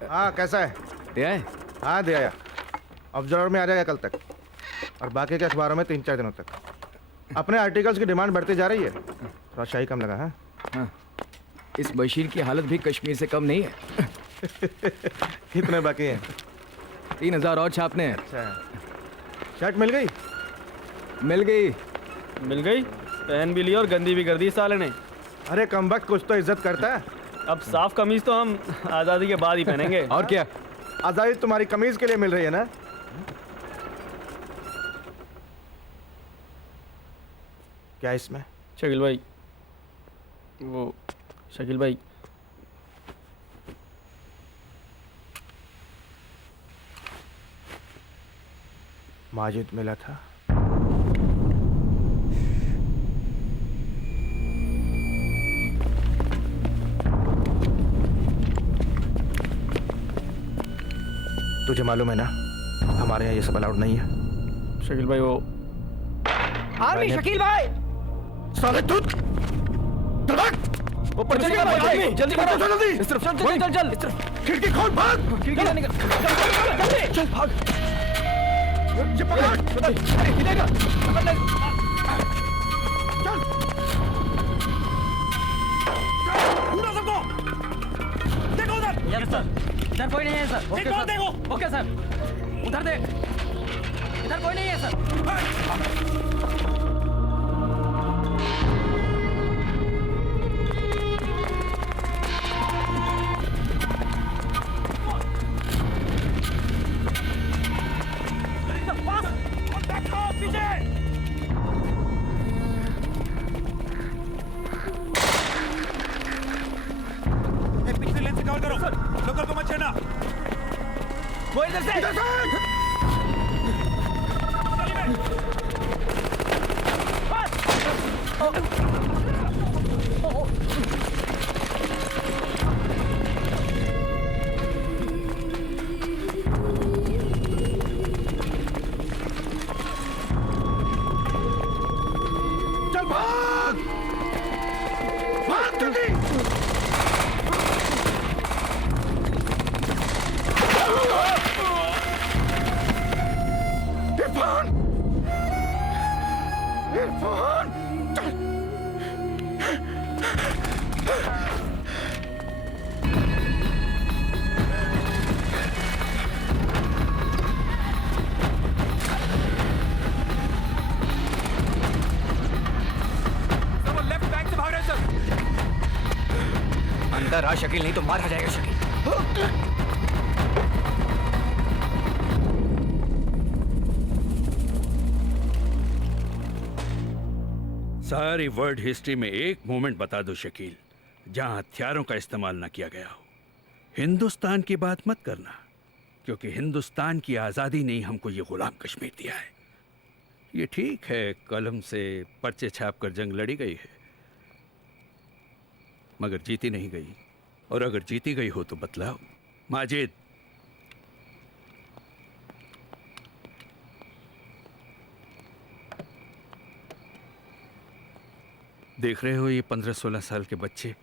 हाँ कैसा है? दिया है? हाँ दिया या ऑब्जर्वर में आ जाएगा कल तक और बाकी के अखबारों में 3-4 दिनों तक। अपने आर्टिकल्स की डिमांड बढ़ती जा रही है, थोड़ा शाही कम लगा है। हाँ। इस बशीर की हालत भी कश्मीर से कम नहीं है। कितने बाकी हैं? 3000 और छापने हैं। अच्छा, शर्ट मिल गई? मिल गई। मिल गई? पहन भी ली और गंदी भी कर दी साले ने। अरे कम वक्त कुछ तो इज्जत करता है। अब साफ कमीज तो हम आज़ादी के बाद ही पहनेंगे। और क्या? आज़ादी तुम्हारी कमीज के लिए मिल रही है ना? क्या इसमें? शकील भाई, वो शकील भाई, माजिद मिला था। तुझे मालूम है ना हमारे यहाँ ये सब अलाउड नहीं है। शकील भाई वो आर्मी शकील भाई। साले तू ऊपर चलिए भाई, जल्दी करो, जल्दी इस तरफ चल चल चल। खिड़की खोल, भाग खिड़की से निकल, जल्दी चल भाग। ये पकड़। अरे हिलेगा, पकड़ ले। चल पूरा सबको देखो उधर। यस सर, इधर कोई नहीं है सर। ओके सर, देखो। ओके सर, उधर देख, इधर कोई नहीं है सर। वो इधर से चल भाग, भाग जल्दी। इरफान, इरफान, चल। अंदर आ शकील, नहीं तो मारा जाएगा शकील। सारी वर्ल्ड हिस्ट्री में एक मोमेंट बता दो शकील जहां हथियारों का इस्तेमाल न किया गया हो। हिंदुस्तान की बात मत करना, क्योंकि हिंदुस्तान की आज़ादी ने हमको ये गुलाम कश्मीर दिया है। ये ठीक है कलम से पर्चे छाप कर जंग लड़ी गई है, मगर जीती नहीं गई। और अगर जीती गई हो तो बतलाओ। माजिद, देख रहे हो ये 15-16 साल के बच्चे,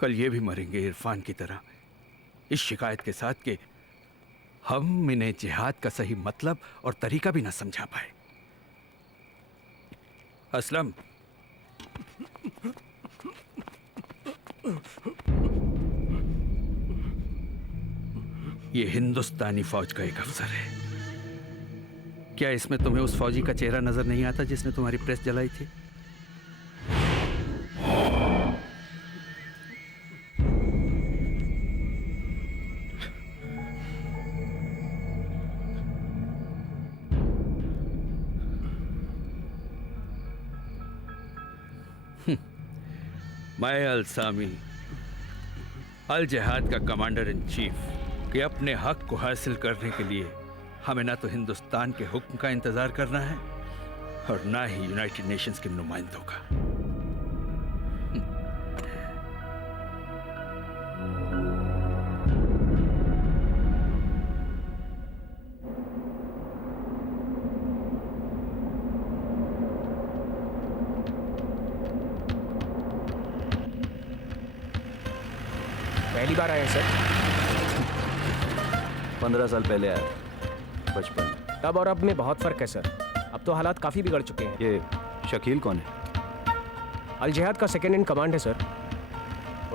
कल ये भी मरेंगे इरफान की तरह, इस शिकायत के साथ कि हम इन्हें जिहाद का सही मतलब और तरीका भी ना समझा पाए। असलम, ये हिंदुस्तानी फौज का एक अफसर है। क्या इसमें तुम्हें उस फौजी का चेहरा नजर नहीं आता जिसने तुम्हारी प्रेस जलाई थी? मैं अल सामी अल जिहाद का कमांडर इन चीफ कि अपने हक को हासिल करने के लिए हमें ना तो हिंदुस्तान के हुक्म का इंतजार करना है और ना ही यूनाइटेड नेशंस के नुमाइंदों का। पहली बार आया सर। 15 साल पहले आया, बचपन। तब और अब में बहुत फर्क है सर। अब तो हालात काफी बिगड़ चुके हैं। ये शकील कौन है? अल जिहाद का सेकंड इन कमांड है सर।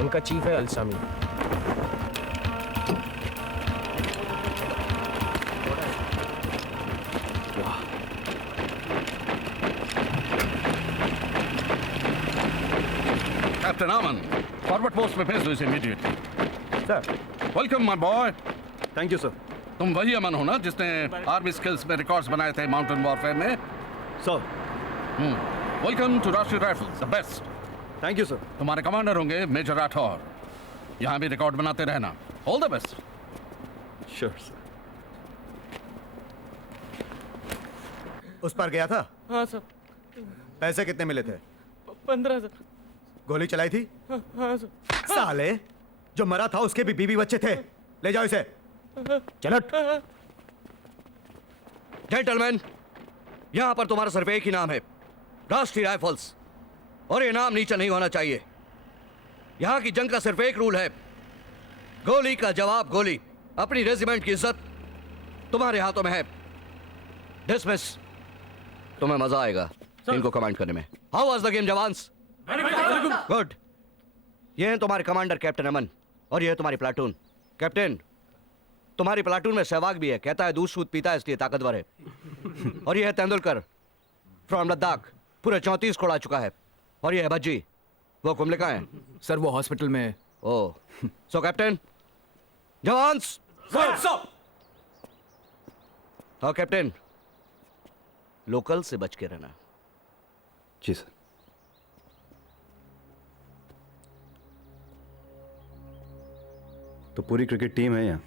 उनका चीफ है अलसामी। Captain Aman, forward post पे भेज दो इसे immediately. Sir Welcome my boy. Thank you sir. तुम वही अमन हो ना जिसने आर्मी स्किल्स में रिकॉर्ड्स बनाए थे माउंटेन वॉरफेयर में? सर वेलकम टू राष्ट्रीय rifles, the best. Thank you sir. तुम्हारे कमांडर होंगे मेजर राठौर। यहाँ भी रिकॉर्ड बनाते रहना। All the best. Sure sir. उस पर गया था? हाँ सर। पैसे कितने मिले थे? 15 सर। गोली चलाई थी? हाँ सर। साले, जो मरा था उसके भी बीवी बच्चे थे। ले जाओ इसे। चलो। जेंटलमैन, यहां पर तुम्हारा सिर्फ एक ही नाम है, राष्ट्रीय राइफल्स, और ये नाम नीचा नहीं होना चाहिए। यहां की जंग का सिर्फ एक रूल है, गोली का जवाब गोली। अपनी रेजिमेंट की इज्जत तुम्हारे हाथों में है। डिसमिस। तुम्हें मजा आएगा इनको कमांड करने में। How was the game jawans? Good. ये है तुम्हारे कमांडर कैप्टन अमन, और ये है तुम्हारी प्लाटून। कैप्टन, तुम्हारी प्लाटून में सहवाग भी है, कहता है दूध सूद पीता है इसलिए ताकतवर है। और ये है तेंदुलकर फ्रॉम लद्दाख, पूरे 34 को उड़ा चुका है। और ये है भज्जी, वो कुंभले का है सर, वो हॉस्पिटल में। ओह, सो कैप्टन, जवान्स। हाँ कैप्टन, लोकल से बच के रहना। जी सर। तो पूरी क्रिकेट टीम है यहाँ?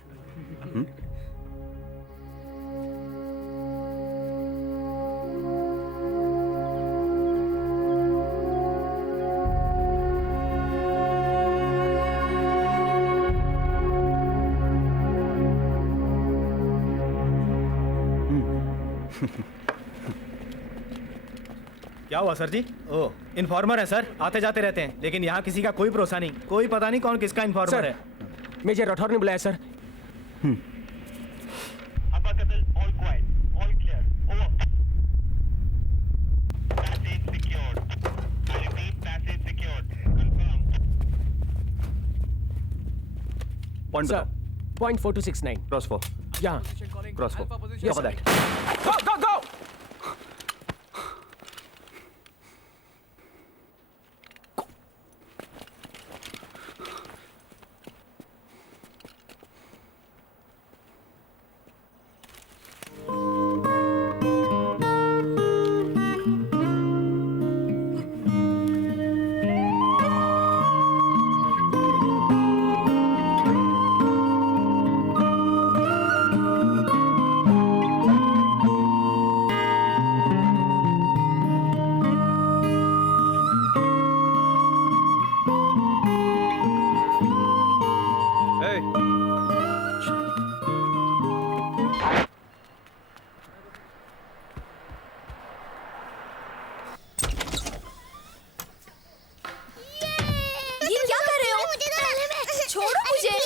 क्या हुआ सर जी? ओह, इन्फॉर्मर है सर, आते जाते रहते हैं, लेकिन यहाँ किसी का कोई भरोसा नहीं। कोई पता नहीं कौन किसका इन्फॉर्मर सर, है। मेजर राठौर ने बुलाया सर। पॉइंट सर, बताओ। पॉइंट 4269। क्रॉस 4। यहाँ। Cross 4। Yes, cover sir. That. Go, go, go! ये क्या कर रहे हो? छोड़ो मुझे।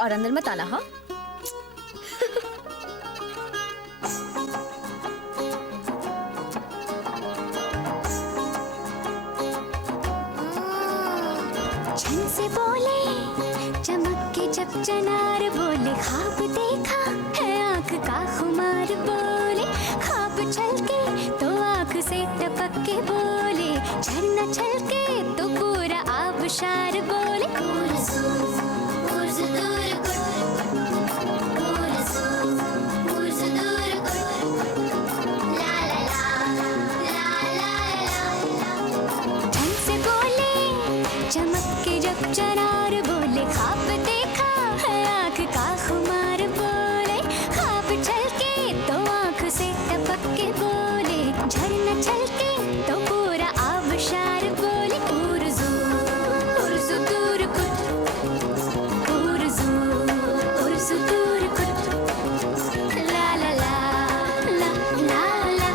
और अंदर मत आना। हाँ, छन से बोले चमक के जब चनार बोले, ख्वाब देखा है आंख का खुमार बोले, ख्वाब छलके तो आंख से टपक के बोले, झरना छलके तो पूरा आबशार बोले, चमक के जब चनार बोले, ख्वाब देखा है आंख का खुमार बोले, ख्वाब छलके तो आंख से टपक के बोले, झरना छलके तो पूरा आबशार बोले, उर्जू उर्जू दूर कुछ, उर्जू उर्जू दूर कुछ, ला ला ला ला ला ला।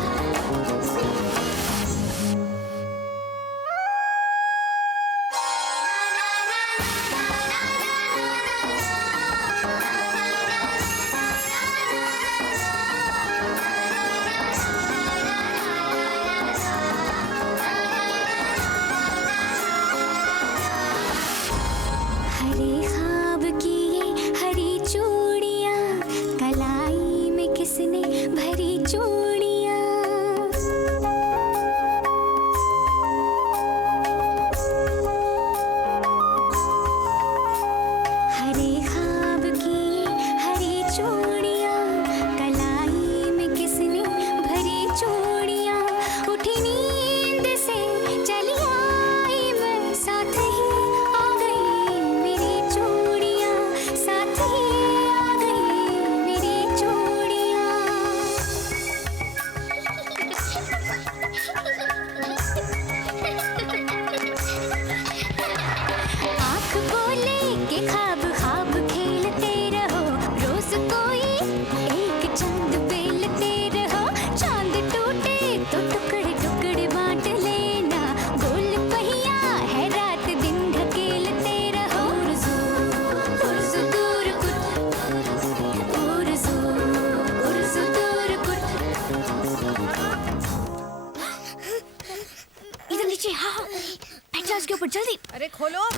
उसके ऊपर जल्दी। अरे खोलो।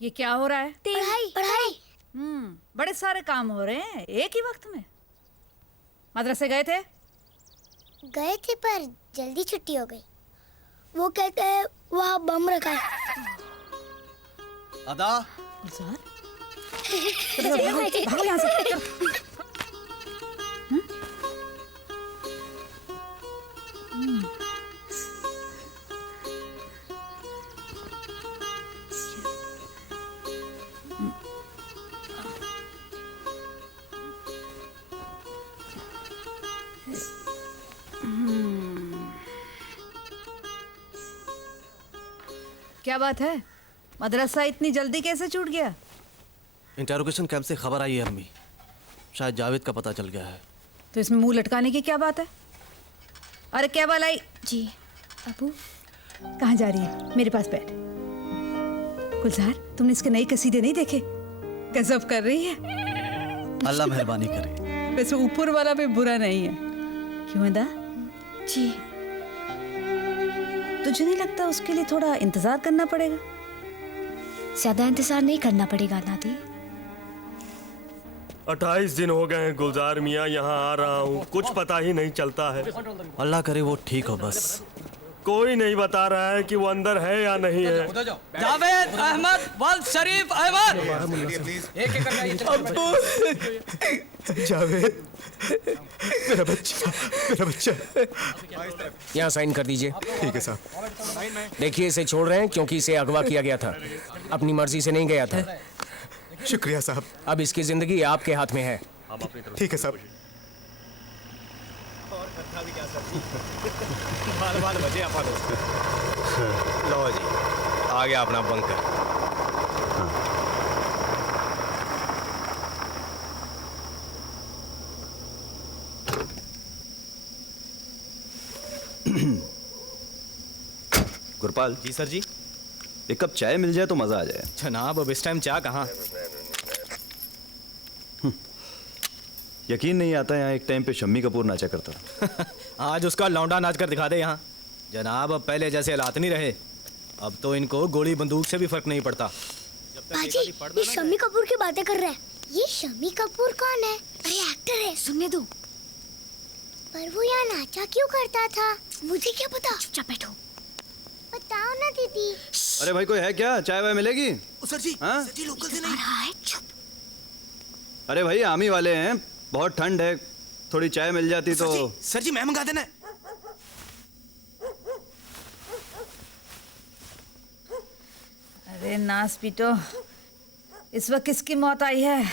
ये क्या हो रहा है? पढ़ाई। बड़े सारे काम हो रहे हैं एक ही वक्त में। मदरसे गए थे? गए थे पर जल्दी छुट्टी हो गई। वो कहते हैं वहाँ बम रखा है। अदा गुलजार? भागो यहाँ से। क्या बात है? मदरसा इतनी जल्दी कैसे छूट गया? इंटेरोगेशन कैंप से खबर आई है अम्मी, शायद जावेद का पता चल गया है। तो इसमें मुंह लटकाने की क्या बात है? अरे क्या बालाई? जी अबू। कहाँ जा रही है? मेरे पास बैठ। गुलजार, तुमने इसके नए कसीदे नहीं देखे? गजब कर रही है। अल्लाह मेहरबानी करे। वैसे ऊपर वाला भी बुरा नहीं है, क्यों अदा? जी। तुझे नहीं लगता उसके लिए थोड़ा इंतजार करना पड़ेगा? ज्यादा इंतजार नहीं करना पड़ेगा दादी। 28 दिन हो गए हैं गुलजार मियाँ, यहाँ आ रहा हूँ, कुछ पता ही नहीं चलता है। अल्लाह करे वो ठीक हो बस। कोई नहीं बता रहा है कि वो अंदर है या नहीं है। जावेद अहमद वल्द शरीफ अहमद। जावेद, मेरा बच्चा। यहाँ साइन कर दीजिए। ठीक है साहब। देखिए इसे छोड़ रहे हैं क्योंकि इसे अगवा किया गया था, अपनी मर्जी से नहीं गया था। शुक्रिया साहब। अब इसकी जिंदगी आपके हाथ में है। ठीक है साहब। बाल बचे आप लो जी, आ गया अपना बंकर। गुरपाल जी सर जी। एक कप चाय मिल जाए तो मजा आ जाए। जनाब अब इस टाइम चाय कहाँ? यकीन नहीं आता यहाँ एक टाइम पे शम्मी कपूर नाचा करता था। आज उसका लौंडा नाच कर दिखा दे यहाँ। जनाब अब पहले जैसे हालात नहीं रहे, अब तो इनको गोली बंदूक से भी फर्क नहीं पड़ता। बाजी, ये शम्मी कपूर की बातें कर रहा है। ये शम्मी कपूर कौन है? अरे एक्टर है, सुनने दो। पर वो यहाँ नाचा क्यों करता था? मुझे क्या पता। चुपचाप बैठो। बताओ ना दीदी। अरे भाई कोई है क्या? चाय वाय मिलेगी? सर जी, हाँ? सर जी लोकल से आ नहीं। रहा है, चुप। अरे भाई आमी वाले हैं, बहुत ठंड है, थोड़ी चाय मिल जाती तो। सर जी मैं मंगा देना। अरे नास पीटो, इस वक्त किसकी मौत आई है?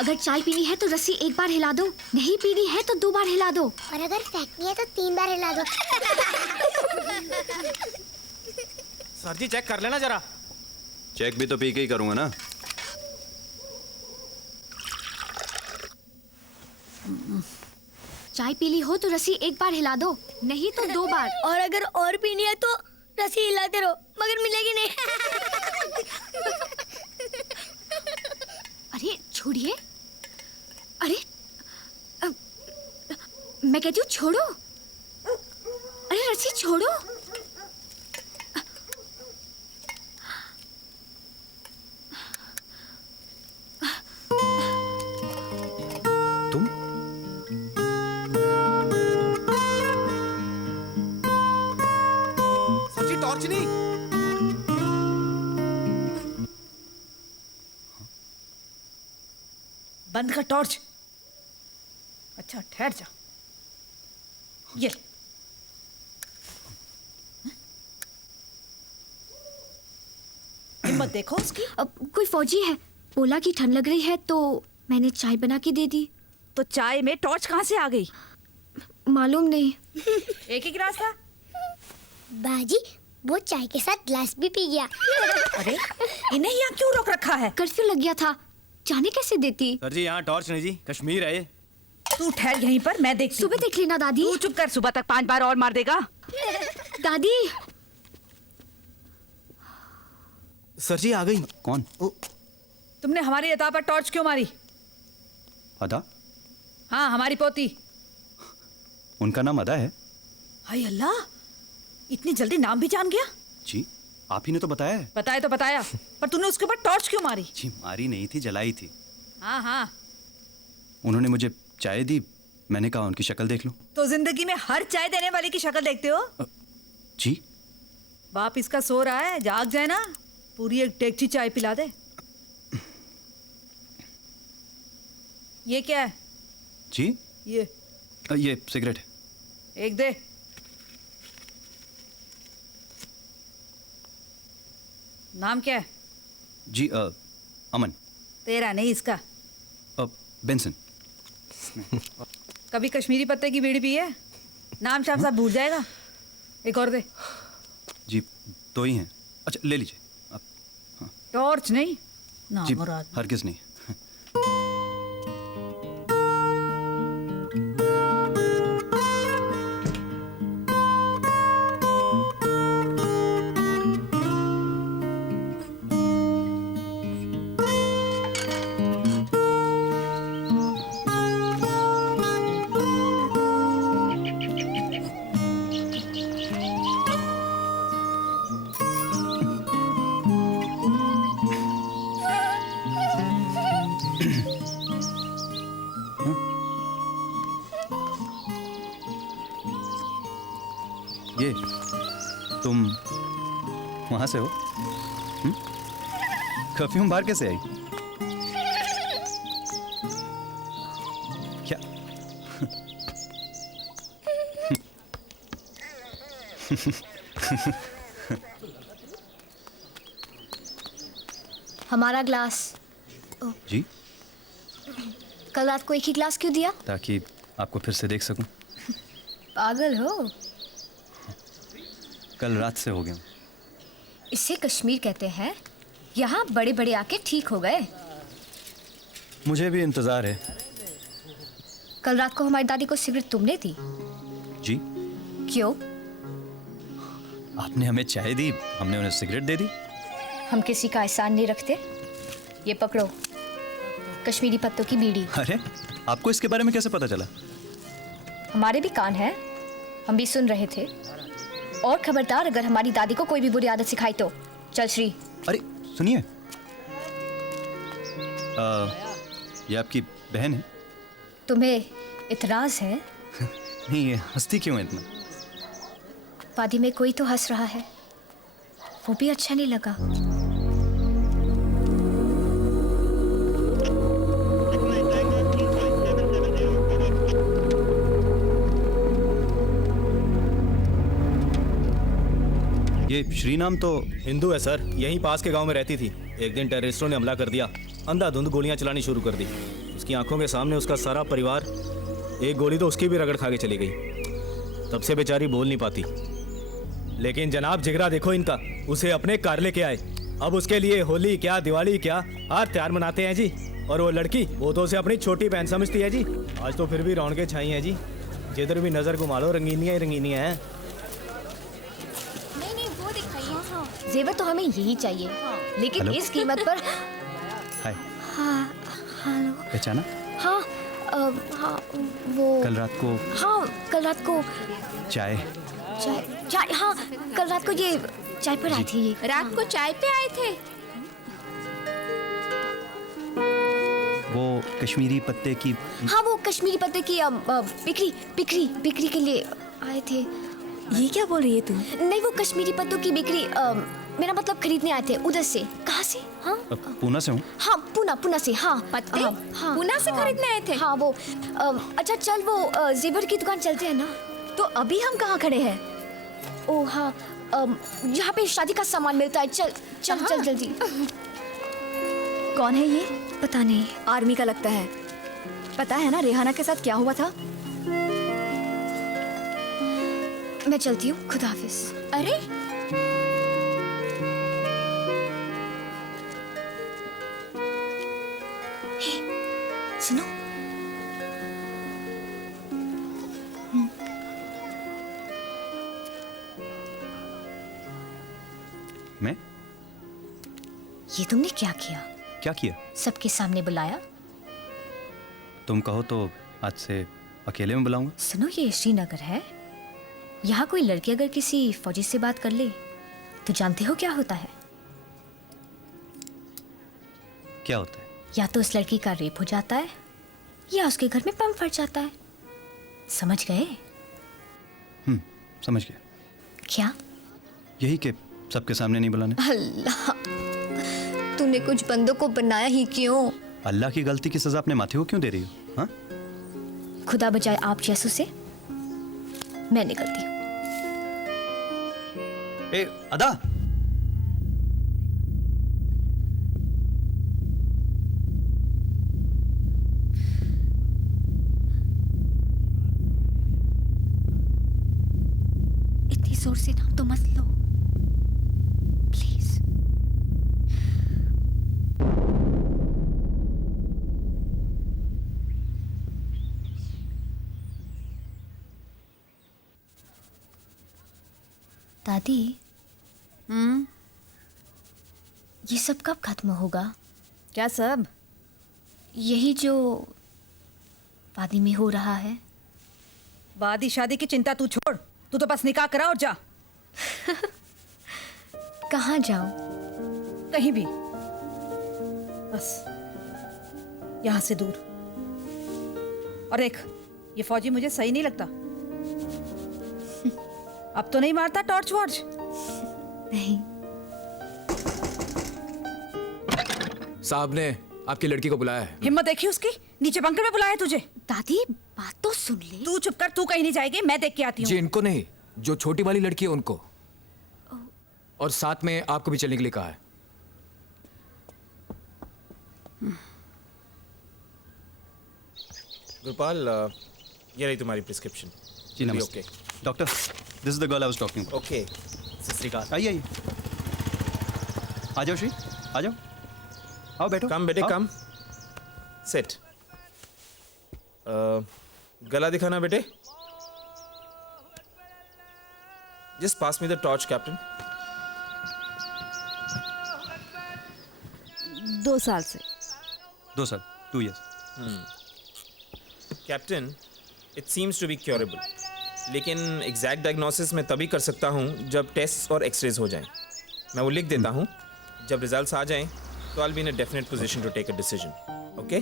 अगर चाय पीनी है तो रस्सी एक बार हिला दो, नहीं पीनी है तो 2 बार हिला दो। और अगर फेंकनी है तो 3 बार हिला दो। सर जी चेक कर लेना जरा। चेक भी तो पी के ही करूंगा ना। चाय पीली हो तो रस्सी एक बार हिला दो, नहीं तो 2 बार। और अगर और पीनी है तो रस्सी हिलाते रहो, मगर मिलेगी नहीं। अरे छोड़िए। अरे मैं कहती हूँ छोड़ो। अरे रस्सी छोड़ो। तुम सर जी टॉर्च नहीं। बंद कर टॉर्च। अच्छा ठहर जा। ये ले। हिम्मत देखो उसकी। अब कोई फौजी है, बोला कि ठंड लग रही है तो मैंने चाय बना के दे दी। तो चाय में टॉर्च कहाँ से आ गई? मालूम नहीं। एक ही गिलास था। बाजी, वो चाय के साथ ग्लास भी पी गया। अरे इन्हें यहाँ क्यों रोक रखा है? कर्फ्यू लग गया था, जाने कैसे देती। सर जी यहाँ टॉर्च नहीं जी, कश्मीर है ये। तू ठहर यहीं पर, मैं देखती सुबह देख लेना दादी। तू चुप कर, सुबह तक 5 बार और मार देगा। दादी सर जी आ गई। कौन? तुमने हमारी अता पर टॉर्च क्यों मारी? अदा? हाँ, हमारी पोती। उनका नाम अदा है? हाय अल्लाह, इतनी जल्दी नाम भी जान गया? जी, आप ही ने तो बताया है। बताया तो बताया, पर तूने उसके ऊपर टॉर्च क्यों मारी? जी, मारी नहीं थी, जलाई थी। हाँ हाँ। उन्होंने मुझे चाय दी, मैंने कहा उनकी शक्ल देख लो। तो जिंदगी में हर चाय देने वाले की शक्ल देखते हो? जी। बाप इसका सो रहा है, जाग जाए ना, पूरी एक डेगची चाय पिला दे। ये क्या है? जी? ये सिगरेट है। एक दे। नाम क्या है? जी, अमन। तेरा नहीं, इसका। बेंसन। कभी कश्मीरी पत्ते की बीड़ी पी है? नाम शाम सब भूल जाएगा। एक और दे। जी, दो ही हैं। अच्छा, ले लीजिए आप। हाँ। टॉर्च नहीं ना जी, मुराद। हरगिज़ नहीं। ये तुम वहां से हो? परफ्यूम बाहर कैसे आई? क्या? हमारा ग्लास। जी? कल रात को एक ही ग्लास क्यों दिया? ताकि आपको फिर से देख सकूं। पागल हो? कल रात से हो गया। इसे कश्मीर कहते हैं। यहाँ बड़े बड़े आके ठीक हो गए। मुझे भी इंतजार है। कल रात को हमारी दादी को सिगरेट तुमने दी? जी? क्यों? आपने हमें चाय दी, हमने उन्हें सिगरेट दे दी। हम किसी का एहसान नहीं रखते। ये पकड़ो, कश्मीरी पत्तों की बीड़ी। अरे, आपको इसके बारे में कैसे पता चला? हमारे भी कान हैं, हम भी सुन रहे थे। और खबरदार, अगर हमारी दादी को कोई भी बुरी आदत सिखाई तो। चल श्री। अरे सुनिए, ये आपकी बहन है? तुम्हें इतराज है? नहीं, ये हंसती क्यों है इतना? वादी में कोई तो हंस रहा है, वो भी अच्छा नहीं लगा। ये श्री नाम तो हिंदू है सर, यहीं पास के गांव में रहती थी। एक दिन टेररिस्टों ने हमला कर दिया, अंधाधुंध गोलियां चलानी शुरू कर दी। उसकी आंखों के सामने उसका सारा परिवार, एक गोली तो उसकी भी रगड़ खा के चली गई। तब से बेचारी बोल नहीं पाती। लेकिन जनाब जिगरा देखो इनका, उसे अपने कार लेके आए। अब उसके लिए होली क्या, दिवाली क्या, हर त्योहार मनाते हैं जी। और वो लड़की, वो तो उसे अपनी छोटी बहन समझती है जी। आज तो फिर भी रौनकें छाई हैं जी, जिधर भी नजर घुमा लो रंगीनियां ही रंगीनियां हैं। जेवर तो हमें यही चाहिए, लेकिन हेलो? इस कीमत पर। हाय। हाँ, हेलो। पहचाना? हाँ, हाँ, वो कल रात को। हाँ, कल रात को चाय। चाय, चाय, हाँ, कल रात को ये चाय पर आई थी। रात को चाय पे आए थे? वो कश्मीरी पत्ते की। हाँ, वो कश्मीरी पत्ते की बिक्री बिक्री बिक्री के लिए आए थे। ये क्या बोल रही है तू? नहीं, वो कश्मीरी पत्तों की बिक्री, मेरा मतलब खरीदने आए थे उधर से। कहाँ से? हाँ, पूना से हूँ। हाँ, पूना से। हाँ, पत्ते? हाँ, पूना से खरीदने आए थे? हाँ, वो अच्छा चल, वो जेवर की दुकान चलते हैं ना। तो अभी हम कहाँ खड़े हैं? ओ हाँ, यहाँ पे शादी का सामान मिलता है। चल चल चल जल्दी। कौन है ये? पता नहीं। आर्मी का लगता है। पता है ना रेहाना के साथ क्या हुआ था? मैं चलती हूँ, खुदा हाफिज। अरे सुनो, मैं? ये तुमने क्या किया? क्या किया? सबके सामने बुलाया। तुम कहो तो आज से अकेले में बुलाऊंगा। सुनो, ये श्रीनगर है। यहाँ कोई लड़की अगर किसी फौजी से बात कर ले तो जानते हो क्या होता है? क्या होता है? या तो उस लड़की का रेप हो जाता है या उसके घर में बम फट जाता है। समझ गए? समझ गया। क्या? यही कि सबके सामने नहीं बुलाने। अल्लाह, तूने कुछ बंदों को बनाया ही क्यों? अल्लाह की गलती की सजा अपने माथे को क्यों दे रही हो? हाँ? खुदा बचाए आप जैसों से मैं निकलती हूँ। ए अदा, इतनी जोर से नाम तो मत लो प्लीज। दादी, ये सब कब खत्म होगा? क्या सब? यही जो वादी में हो रहा है। वादी शादी की चिंता तू छोड़, तू तो बस निकाह करा और जा। कहाँ जाऊं? कहीं भी, बस यहां से दूर। और देख, ये फौजी मुझे सही नहीं लगता। अब तो नहीं मारता टॉर्च वॉर्च? नहीं। साहब ने आपकी लड़की को बुलाया है। हिम्मत देखी उसकी? नीचे बंकर में बुलाया तुझे। दादी, बात तो सुन ले। तू चुप कर, तू कहीं नहीं जाएगी, मैं देख के आती जी हूँ। इनको नहीं, जो छोटी वाली लड़की है उनको, और साथ में आपको भी चलने के लिए कहा है। गोपाल, ये रही तुम्हारी प्रिस्क्रिप्शन। जी नमस्ते। Doctor, this is the girl I was talking about. Okay, सत श्री अकाल। आइए आइए, आ जाओ श्री, आ जाओ, आओ बैठो। कम बेटे, आओ। कम। सेट। गला दिखाना बेटे। Just pass me the torch captain. 2 साल से। 2 साल, 2 years। Captain, it seems to be curable, लेकिन एग्जैक्ट डायग्नोसिस मैं तभी कर सकता हूँ जब टेस्ट और एक्सरेज हो जाएं। मैं वो लिख देता हूँ, जब रिजल्ट्स आ जाएं तो I will be in a definite position to take a decision. Okay?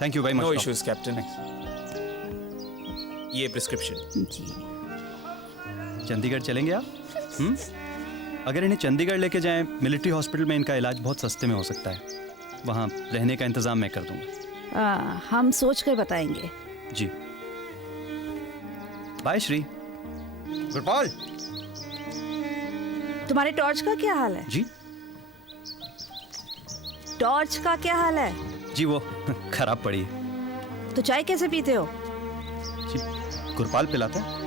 Thank you very much. No issues captain. ये प्रिस्क्रिप्शन। जी। चंडीगढ़ चलेंगे आप? अगर इन्हें चंडीगढ़ लेके जाएं, मिलिट्री हॉस्पिटल में इनका इलाज बहुत सस्ते में हो सकता है। वहाँ रहने का इंतजाम मैं कर दूंगा। हम सोच कर बताएंगे। जी। बाय श्री। गुरपाल, तुम्हारे टॉर्च का क्या हाल है? जी? टॉर्च का क्या हाल है? जी वो खराब पड़ी है। तो चाय कैसे पीते हो? जी, गुरपाल पिलाता है।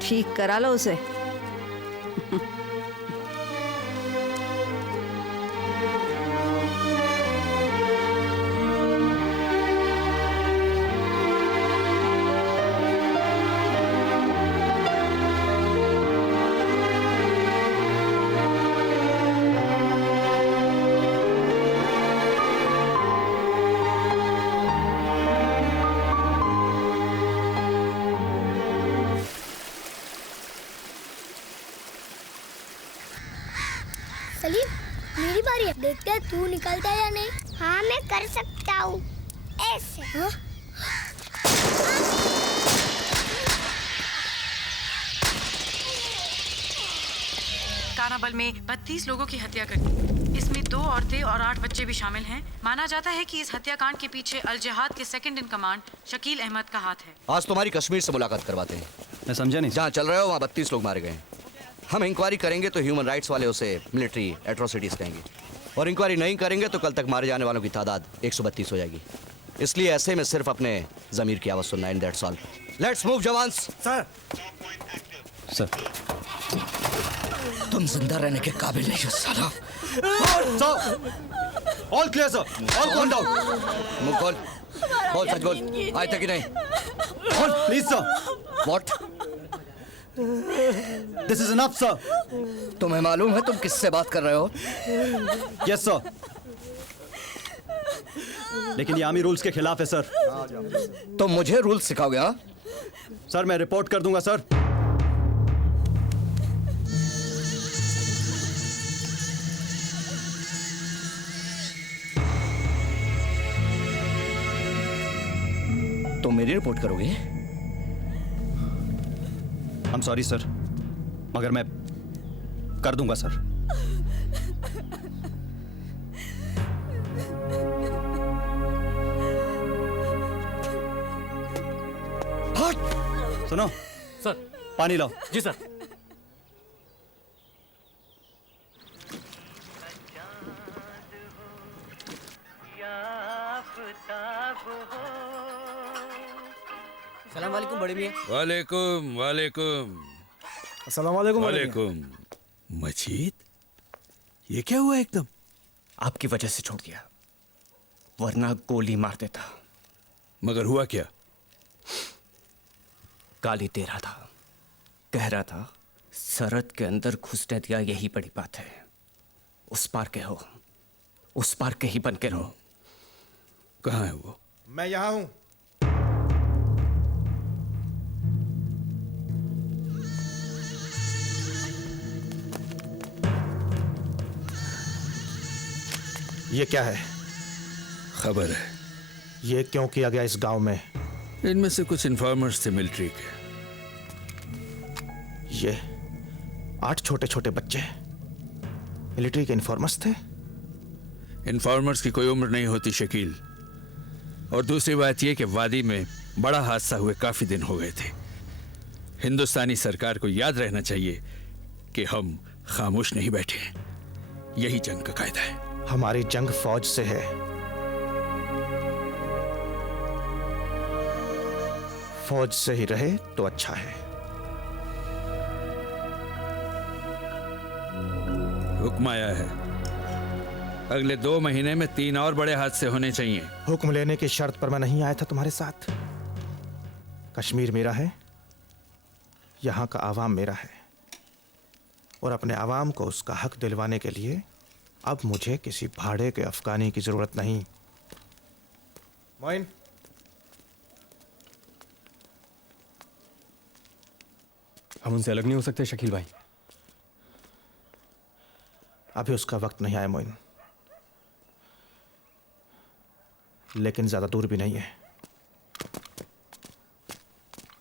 ठीक करा लो उसे। सलीम, मेरी बारी है। देखते हैं तू निकलता है या नहीं। हाँ, मैं कर सकता हूँ। ऐसे। हाँ? कानाबल में 32 लोगों की हत्या कर दी। इसमें 2 औरतें और 8 बच्चे भी शामिल हैं। माना जाता है कि इस हत्याकांड के पीछे अल जिहाद के second in command Shakeel Ahmed का हाथ है। आज तुम्हारी कश्मीर से मुलाकात करवाते हैं। मैं समझा नहीं। जहाँ चल रहे हो वहाँ 32 लोग मारे गए हैं। हम इंक्वायरी करेंगे तो ह्यूमन राइट्स वाले उसे मिलिट्री एट्रोसिटीज कहेंगे, और इंक्वायरी नहीं करेंगे तो कल तक मारे जाने वालों की तादाद 132 हो जाएगी। इसलिए ऐसे में सिर्फ अपने जमीर की आवाज सुनना, and that's all. Let's move jawans. Sir. Sir, तुम जिंदा रहने के काबिल नहीं हो साला। All clear sir, all call down. मुंह खोल, बोल सच बोल, आए थे कि नहीं? बोल please sir. What? This is enough sir. तुम्हें मालूम है तुम किससे बात कर रहे हो? Yes sir. लेकिन ये आर्मी रूल्स के खिलाफ है सर। तो मुझे रूल्स सिखाओगे? हाँ सर, मैं रिपोर्ट कर दूंगा सर। तो मेरी रिपोर्ट करोगे? आई एम सॉरी सर, मगर मैं कर दूंगा सर। सुनो सर। पानी लाओ। जी सर। सलाम वालेकुम बड़े मियाँ। वालेकुम वालेकुम। अस्सलाम वालेकुम। वालेकुम। मजीद, ये क्या हुआ एकदम? आपकी वजह से छोड़ दिया, वरना गोली मार देता। मगर हुआ क्या? गाली दे रहा था, कह रहा था सरहद के अंदर घुसने दिया, यही बड़ी बात है। उस पार के हो, उस पार के ही बन के रहो। कहाँ है वो? मैं यहाँ हूं। ये क्या है? खबर है। ये क्यों किया गया इस गांव में? इनमें से कुछ इन्फॉर्मर्स थे मिलिट्री के। ये 8 छोटे छोटे बच्चे मिलिट्री के इन्फॉर्मर्स थे? इन्फॉर्मर्स की कोई उम्र नहीं होती शकील। और दूसरी बात यह कि वादी में बड़ा हादसा हुए काफी दिन हो गए थे। हिंदुस्तानी सरकार को याद रहना चाहिए कि हम खामोश नहीं बैठे। यही जंग का कायदा है। हमारी जंग फौज से है। फौज से ही रहे तो अच्छा है। हुक्म आया है, अगले 2 महीने में 3 और बड़े हादसे होने चाहिए। हुक्म लेने की शर्त पर मैं नहीं आया था तुम्हारे साथ। कश्मीर मेरा है, यहां का आवाम मेरा है, और अपने आवाम को उसका हक दिलवाने के लिए अब मुझे किसी भाड़े के अफगानी की जरूरत नहीं। मोइन, हम उनसे अलग नहीं हो सकते शकील भाई। अभी उसका वक्त नहीं आया मोइन, लेकिन ज्यादा दूर भी नहीं है।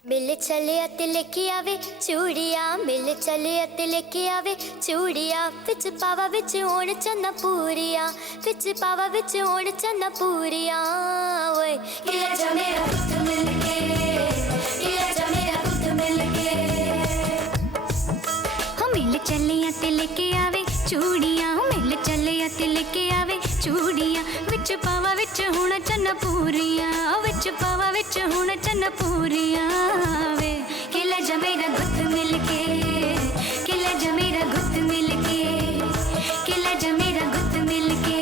मिल चले अते लेके आवे चूड़िया, मिल चले अते लेके आवे चूड़िया, विच पावा विच होण चन्ना पूरिया, विच पावा विच होण चन्ना पूरिया। ओए किला जा मेरा पुत मिलके, किला जा मेरा पुत मिलके। हम मिल चले अते लेके आवे चूड़िया, मिल चले अते लेके आवे चूड़िया, विच पावा विच होण चन्ना पूरिया, विच पावा विच होण चन्ना पूरिया। वे किला जा मेरा गुत मिलके, किला जा मेरा गुत मिलके, किला जा मेरा गुत मिलके।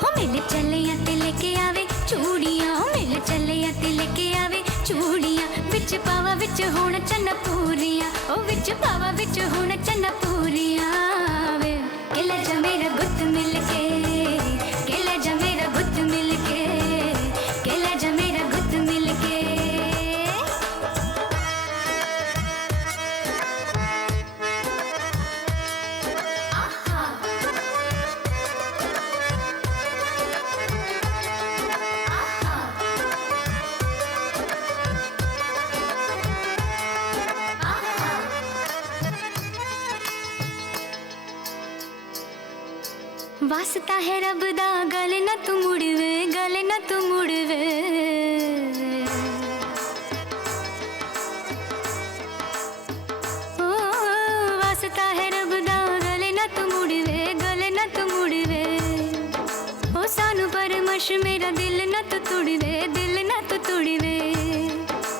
हो मिल चले अते लेके आवे चूड़िया, मिल चले अते लेके आवे चूड़िया, विच पावा विच होण चन्ना पूरिया, ओ विच पावा विच होण चन्ना पूरिया। वे किला जा मेरा गुत मिलके, किला जा मेरा गुत मिलके, किला जा मेरा गुत मिलके। वास्ता है रब दा गले ना तू मुड़वे, गले ना तू मुड़वे। ओ वास्ता है रब दा गले ना तू मुड़वे, गले ना तू मुड़वे। ओ सानू परमश मेरा दिल ना तू तुड़वे, दिल ना तू तुड़वे।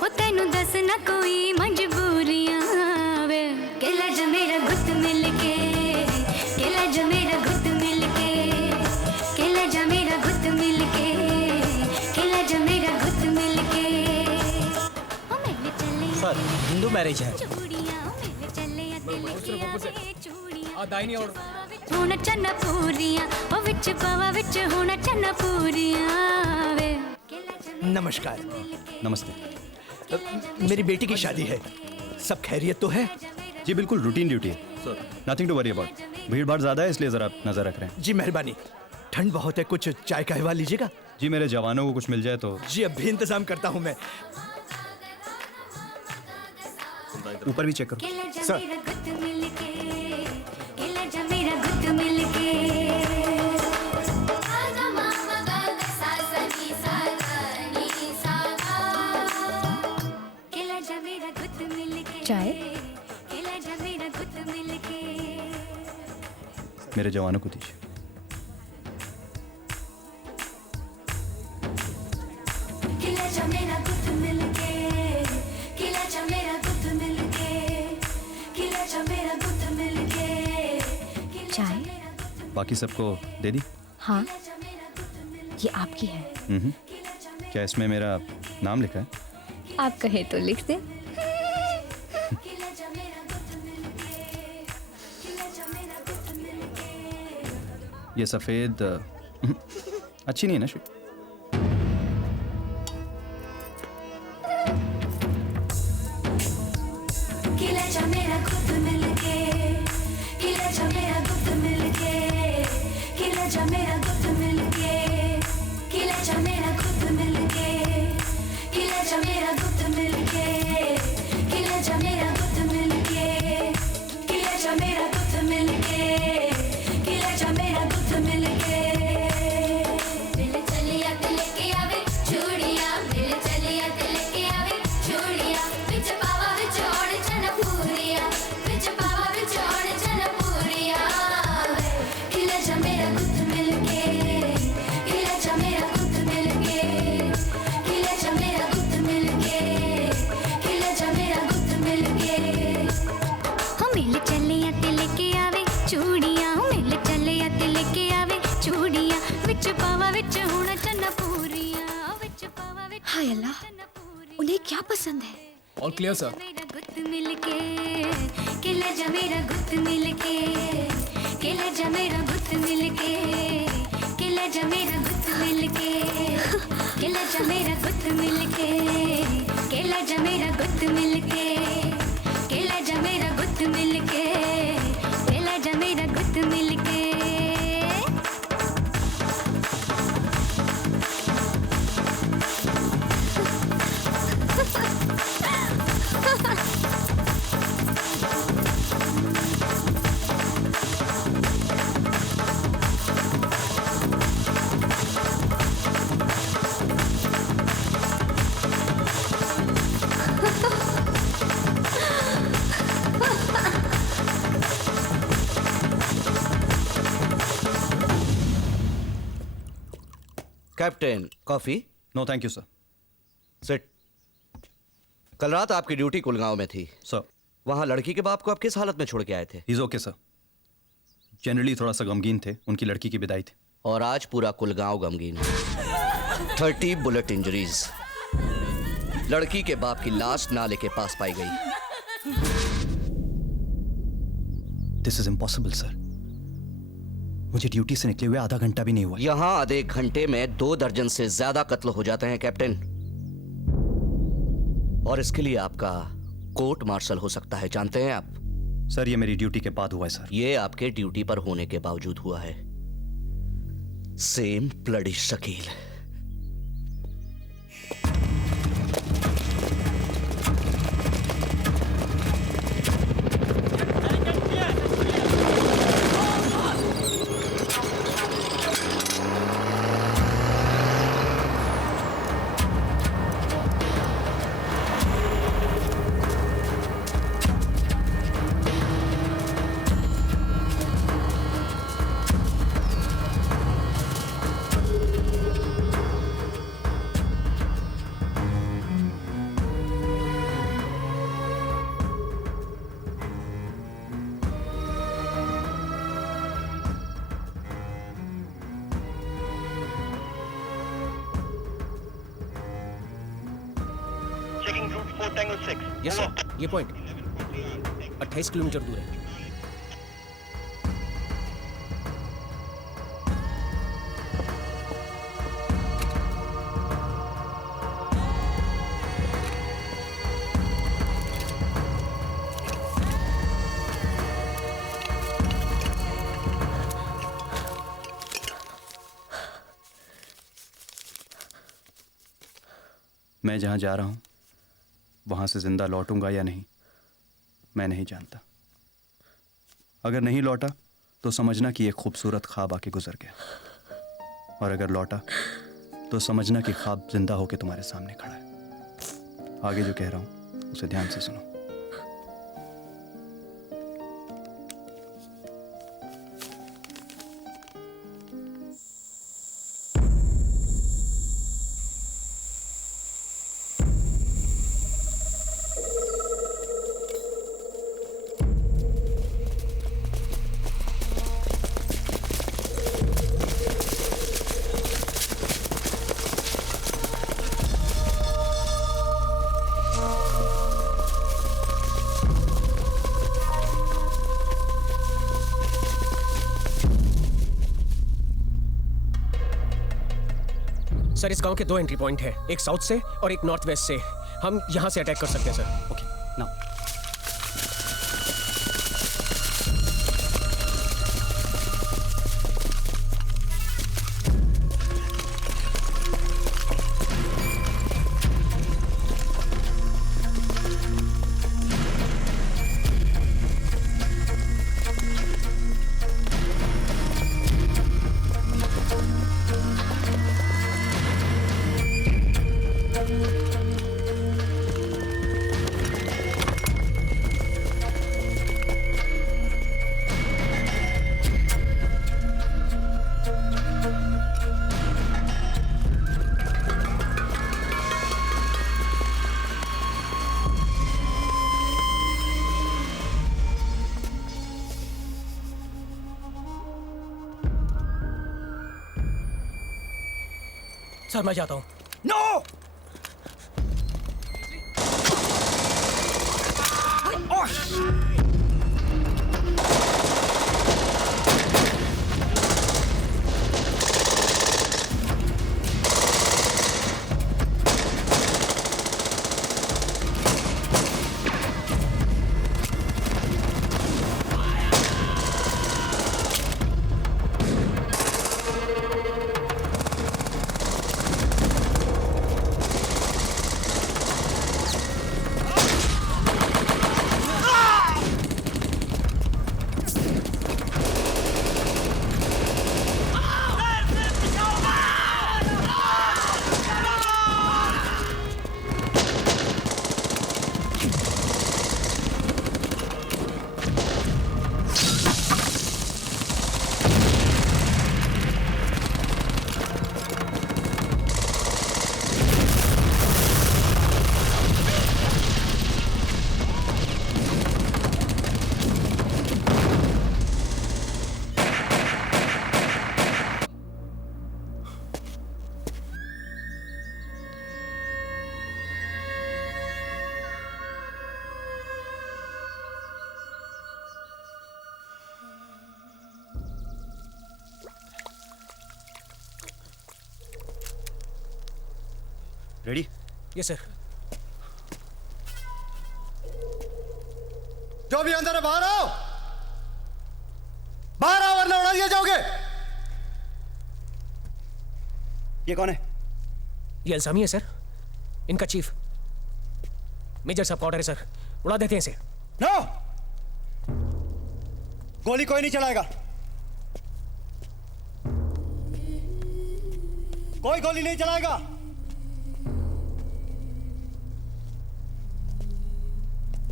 ओ तेनू दस ना कोई मजबूरियां वे, किला जा मेरा गुत मिलके, किला जा मेरा गुत मिलके, किला जा मेरा गुत मिलके, किला जा मेरा गुत मिलके। ओ मिल चले सर, हिंदू मैरिज है। चूड़ियां मिल चले अते लेके आवे चूड़ियां, दाहिनी ओर होण चन्ना पूरियां, ओ विच विच पावा विच होना चन्ना पूरियां वे नमस्कार। नमस्ते। मेरी बेटी की शादी है, सब खैरियत तो है? जी बिल्कुल, रूटीन ड्यूटी है, नथिंग टू वरी अबाउट। भीड़ भाड़ ज़्यादा है इसलिए ज़रा नज़र रख रहे हैं। जी मेहरबानी। ठंड बहुत है, कुछ चाय कहवा लीजिएगा? जी मेरे जवानों को कुछ मिल जाए तो। जी अभी इंतजाम करता हूँ मैं। ऊपर भी चेक करो सर। चाय मेरे जवानों को दीजिए। चाय? बाकी सबको दे दी? हाँ, ये आपकी है। क्या इसमें मेरा नाम लिखा है? आप कहे तो लिख दे। ये सफेद अच्छी नहीं है ना शिव? हाय अल्लाह, उन्हें क्या पसंद है? All clear sir. Captain coffee? No thank you sir. Sit. कल रात आपकी ड्यूटी कुलगांव में थी सर। वहां लड़की के बाप को आप किस हालत में छोड़ के आए थे? इज ओके सर, जनरली थोड़ा सा गमगीन थे, उनकी लड़की की विदाई थी। और आज पूरा कुलगांव गमगीन है। 30 बुलेट इंजरीज। लड़की के बाप की लाश नाले के पास पाई गई। दिस इज इम्पॉसिबल सर, मुझे ड्यूटी से निकले हुए आधा घंटा भी नहीं हुआ। यहां आधे घंटे में 2 दर्जन से ज्यादा कत्ल हो जाते हैं कैप्टन, और इसके लिए आपका कोर्ट मार्शल हो सकता है, जानते हैं आप? सर ये मेरी ड्यूटी के बाद हुआ है सर। ये आपके ड्यूटी पर होने के बावजूद हुआ है। Same bloody Shakeel. Yes sir, ये पॉइंट 28 किलोमीटर दूर है। मैं जहाँ जा रहा हूँ वहाँ से जिंदा लौटूंगा या नहीं मैं नहीं जानता। अगर नहीं लौटा तो समझना कि एक खूबसूरत ख्वाब आके गुजर गया, और अगर लौटा तो समझना कि ख्वाब जिंदा होके तुम्हारे सामने खड़ा है। आगे जो कह रहा हूँ उसे ध्यान से सुनो। सर इस गांव के 2 एंट्री पॉइंट हैं, एक साउथ से और एक नॉर्थ वेस्ट से। हम यहां से अटैक कर सकते हैं सर। ओके नाउ सर मैं जाता हूं। No ready? Yes sir. जो भी अंदर है बाहर आओ, बाहर आओ वरना उड़ा दिए जाओगे। ये कौन है? ये अल्सामी है सर, इनका चीफ। मेजर सब क्वार्टर है सर, उड़ा देते हैं इसे। नो, गोली कोई नहीं चलाएगा। कोई गोली नहीं चलाएगा।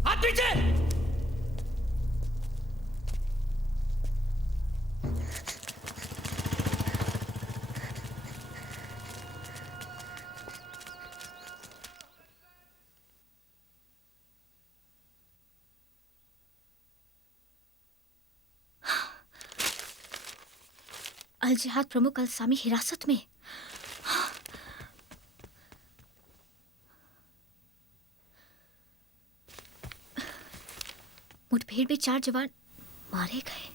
हाथ पीछे। अल जिहाद प्रमुख अल्सामी हिरासत में। मुठभेड़ में 4 जवान मारे गए।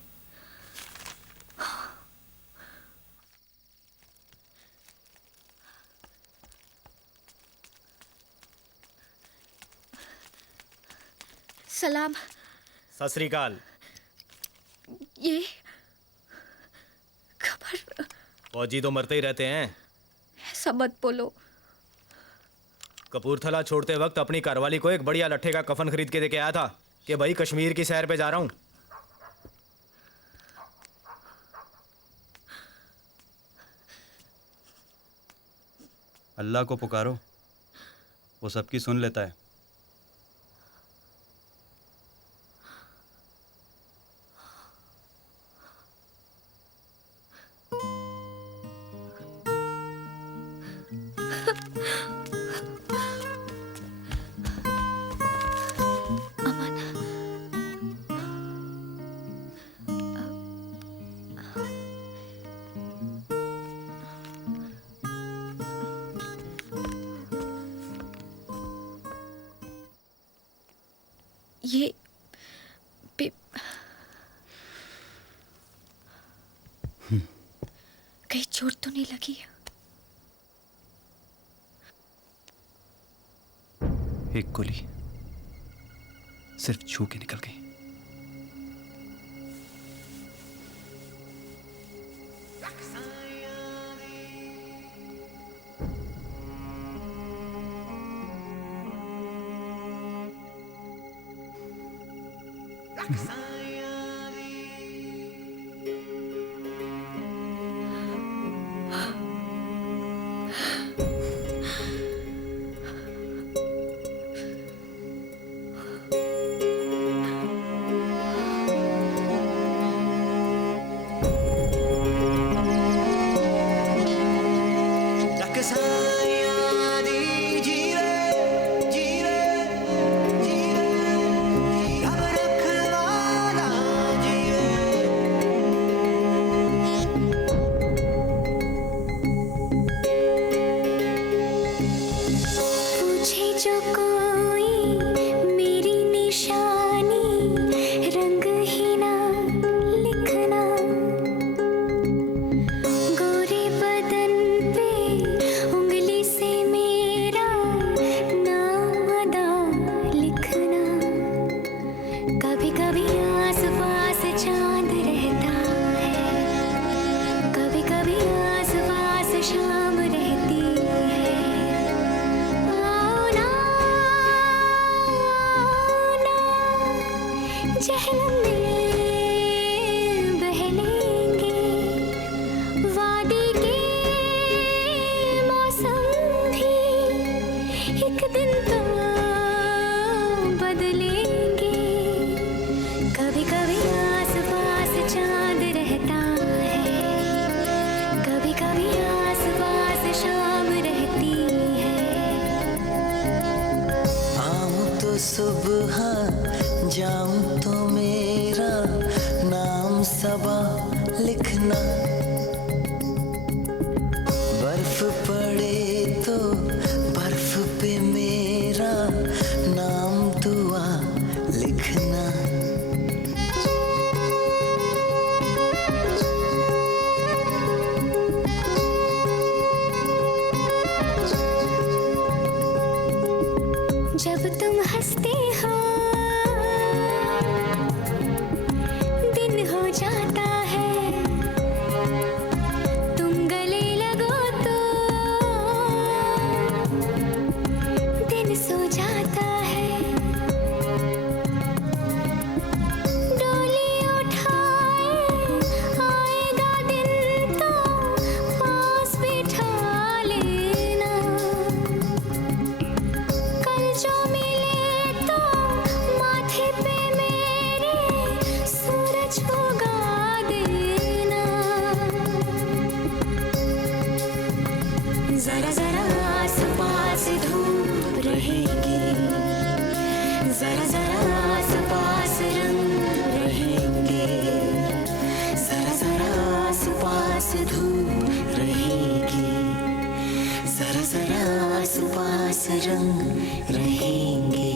सलाम। सत श्री अकाल। ये खबर। फौजी तो मरते ही रहते हैं। ऐसा मत बोलो। कपूरथला छोड़ते वक्त अपनी घरवाली को एक बढ़िया लट्ठे का कफन खरीद के देके आया था कि भाई कश्मीर की सैर पे जा रहा हूँ। अल्लाह को पुकारो, वो सबकी सुन लेता है। ये कहीं चोट तो नहीं लगी? एक गोली सिर्फ छू के निकल गई। जब तुम हंसते हो दिन हो जाता है, तुम गले लगो तो दिन सो जाता है। डोली उठाए आएगा दिन तो पास बिठा लेना, कल जो मिले तो माथे पे मेरे सूरज उगा देना। जरा जरा आस पास धूप रहेगी, जरा जरा आस पास रंग रहेंगे, जरा जरा आस पास धूप रहेगी, जरा जरा आस पास रंग रहेंगे।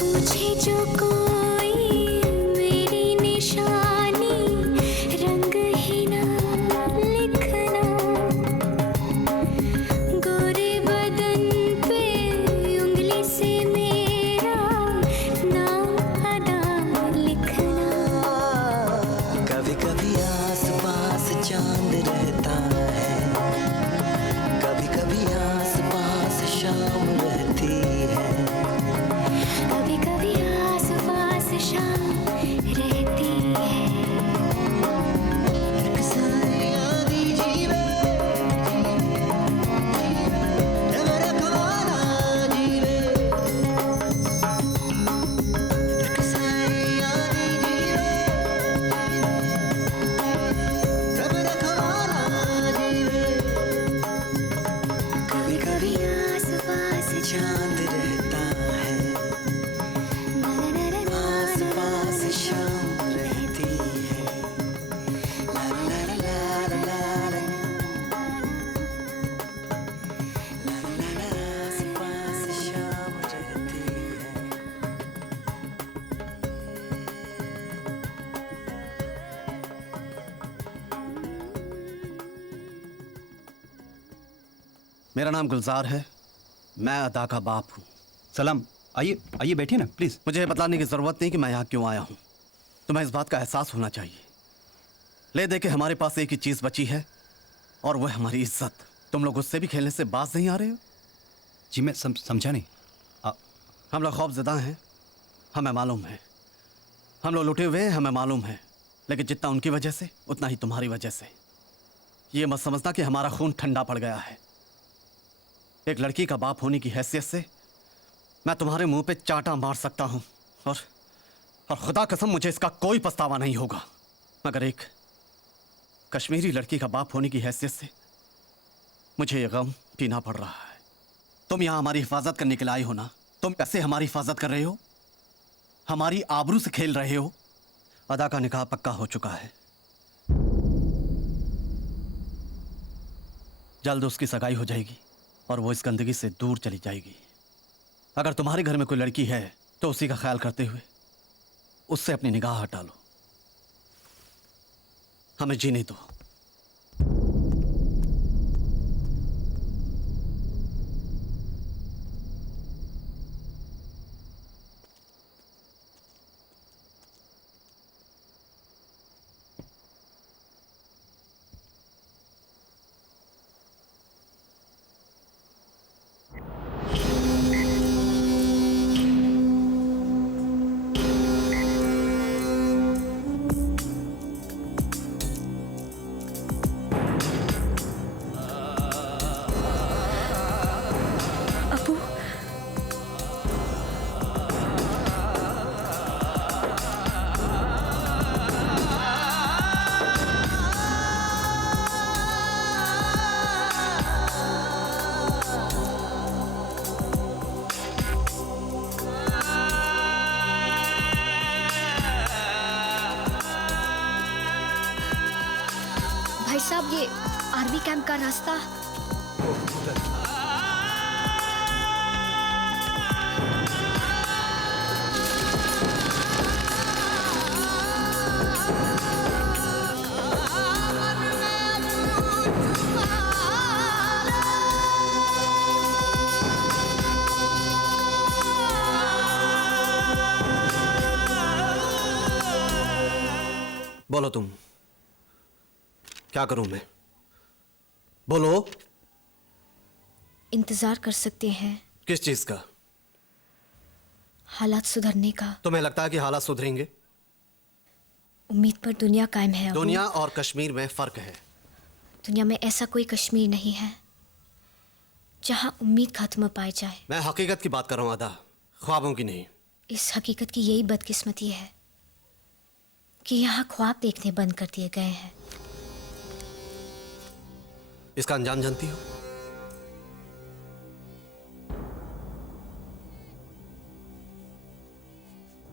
पूछे जो कोई मेरी निशानी, रंग ही ना लिखना, गोरे बदन पे उंगली से मेरा नाम अदा लिखना। कभी कभी आस पास चांद रहता है, कभी कभी आस पास रहती है। कभी कभी आस पास शाम रहती है। कभी कभी आस पास चांद रहता है, आस पास शाम रहती है। ला ला ला ला ला ला ला, आस पास शाम रहती है। मेरा नाम गुलजार है, मैं अदा का बाप हूँ। सलाम, आइए आइए बैठिए ना प्लीज़। मुझे बतलाने की ज़रूरत नहीं कि मैं यहाँ क्यों आया हूँ। तुम्हें इस बात का एहसास होना चाहिए। ले दे के हमारे पास एक ही चीज़ बची है और वह हमारी इज्जत। तुम लोग उससे भी खेलने से बाज नहीं आ रहे हो? जी मैं समझा नहीं। हम लोग खौफजदा हैं, हमें मालूम है। हम लोग लुटे हुए हैं, हमें मालूम है। लेकिन जितना उनकी वजह से उतना ही तुम्हारी वजह से। ये मत समझना कि हमारा खून ठंडा पड़ गया है। एक लड़की का बाप होने की हैसियत से मैं तुम्हारे मुंह पे चांटा मार सकता हूं और खुदा कसम मुझे इसका कोई पछतावा नहीं होगा। मगर एक कश्मीरी लड़की का बाप होने की हैसियत से मुझे ये गम पीना पड़ रहा है। तुम यहां हमारी हिफाजत करने के लिए आए हो ना? तुम कैसे हमारी हिफाजत कर रहे हो? हमारी आबरू से खेल रहे हो। अदा का निकाह पक्का हो चुका है, जल्द उसकी सगाई हो जाएगी और वो इस गंदगी से दूर चली जाएगी। अगर तुम्हारे घर में कोई लड़की है तो उसी का ख्याल करते हुए उससे अपनी निगाह हटा लो। हमें जीने दो। भाई साहब ये आर्मी कैंप का रास्ता। बोलो तुम, क्या करूं मैं? बोलो। इंतजार कर सकते हैं किस चीज का? हालात सुधरने का। तुम्हें लगता है कि हालात सुधरेंगे? उम्मीद पर दुनिया कायम है। अबू। दुनिया और कश्मीर में फर्क है। दुनिया में ऐसा कोई कश्मीर नहीं है जहां उम्मीद खत्म पाई जाए। मैं हकीकत की बात कर रहा हूं अदा, ख्वाबों की नहीं। इस हकीकत की यही बदकिस्मती है कि यहाँ ख्वाब देखने बंद कर दिए गए हैं। इसका अंजाम जानती हो?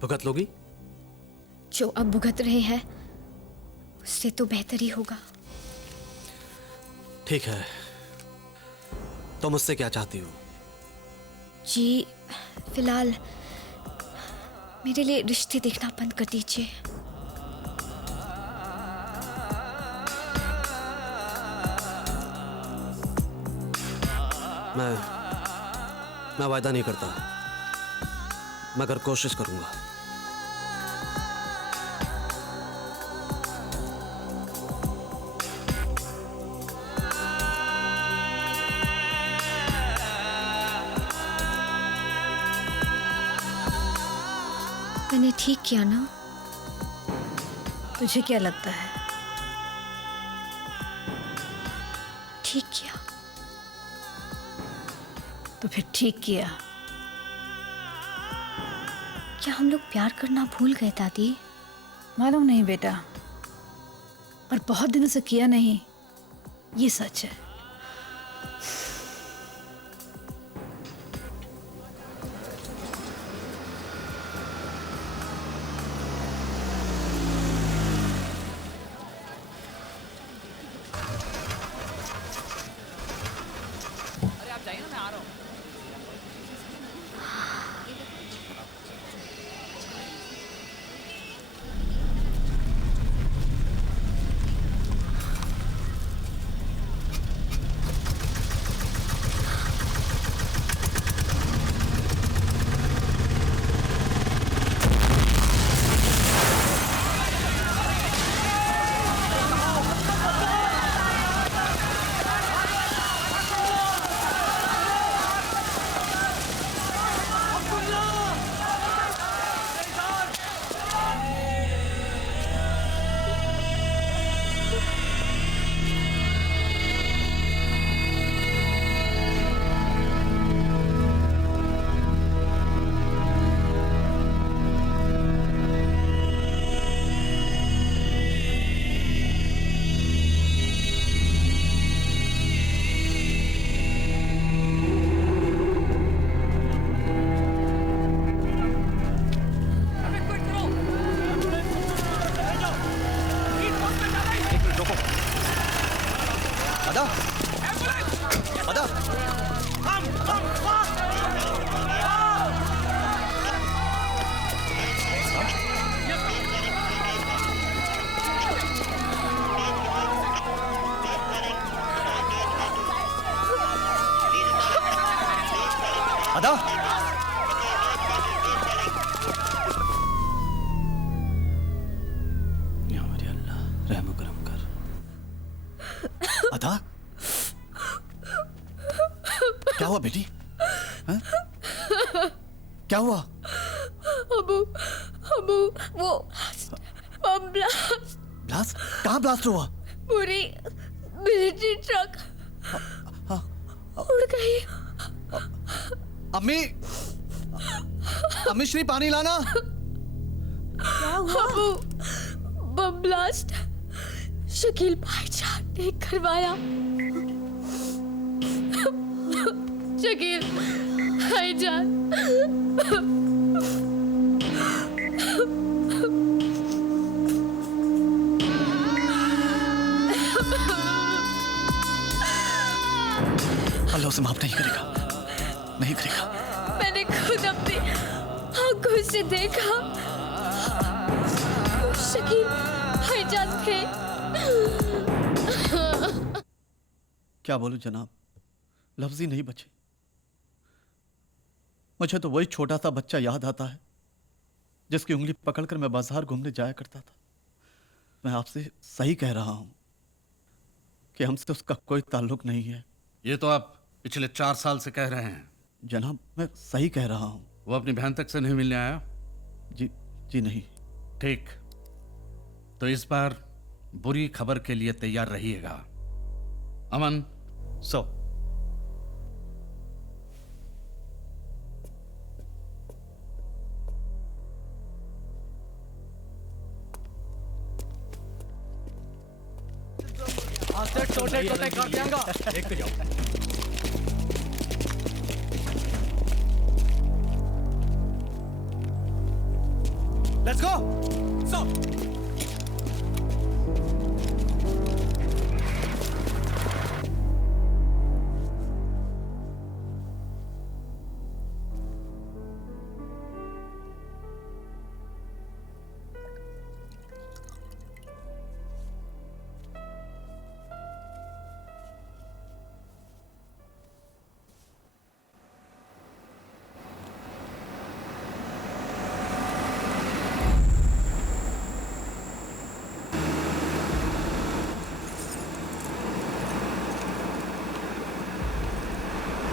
भुगत लोगी? जो अब भुगत रहे हैं उससे तो बेहतर ही होगा। ठीक है, तुम मुझसे क्या चाहती हो? जी फिलहाल मेरे लिए रिश्ते देखना बंद कर दीजिए। मैं वायदा नहीं करता, मगर कोशिश करूंगा। ठीक किया ना? तुझे क्या लगता है? ठीक किया। तो फिर ठीक किया। क्या हम लोग प्यार करना भूल गए दादी? मालूम नहीं बेटा, पर बहुत दिनों से किया नहीं, ये सच है। अदा, या मेरे अल्लाह रहम करम कर। अदा, क्या हुआ बेटी? हाँ? क्या हुआ? अबू, अबू, वो बम ब्लास्ट। ब्लास्ट? कहाँ ब्लास्ट हुआ? पूरी मिलिट्री ट्रक उड़ गई। अम्मी, अम्मी श्री पानी लाना। क्या हुआ? अबू, बम ब्लास्ट शकील भाईजान ने करवाया। शकील भाईजान। अल्लाह उसे माफ नहीं करेगा, नहीं करेगा। मैंने खुद अपनी आंखों से देखा, शकील भाईजान थे। क्या बोलूं जनाब, लफ्ज ही नहीं बचे। मुझे तो वही छोटा सा बच्चा याद आता है जिसकी उंगली पकड़कर मैं बाजार घूमने जाया करता था। मैं आपसे सही कह रहा हूं कि हमसे उसका कोई ताल्लुक नहीं है। ये तो आप पिछले 4 साल से कह रहे हैं। जनाब, मैं सही कह रहा हूं। वो अपनी बहन तक से नहीं मिलने आया? जी नहीं। ठीक, तो इस बार बुरी खबर के लिए तैयार रहिएगा। अमन, सो छोटे छोटे कर देंगे। देखते जाओ। Let's go! Stop!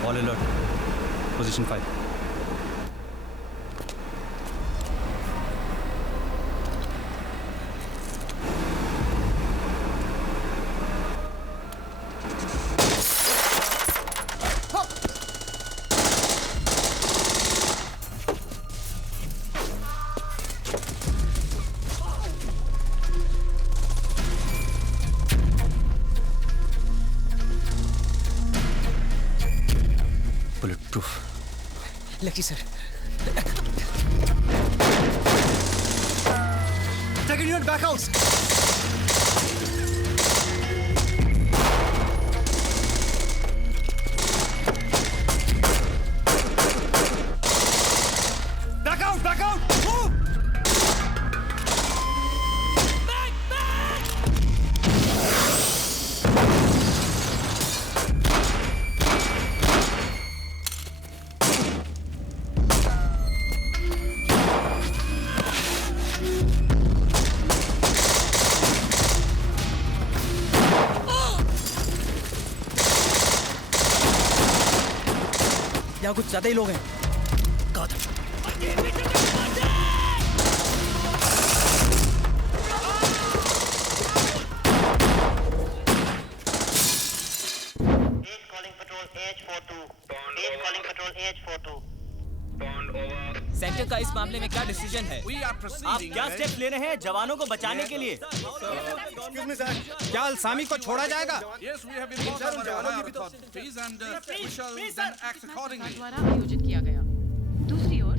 All alert. Position 5. Bullet proof. Lucky sir. Second unit back out. Back out, back out, move. यहाँ कुछ ज्यादा ही लोग हैं। सेंटर का इस मामले में क्या डिसीजन है? आप क्या स्टेप ले रहे हैं जवानों को बचाने के लिए? क्या अलसामी को छोड़ा जाएगा? द्वारा आयोजित किया गया। दूसरी ओर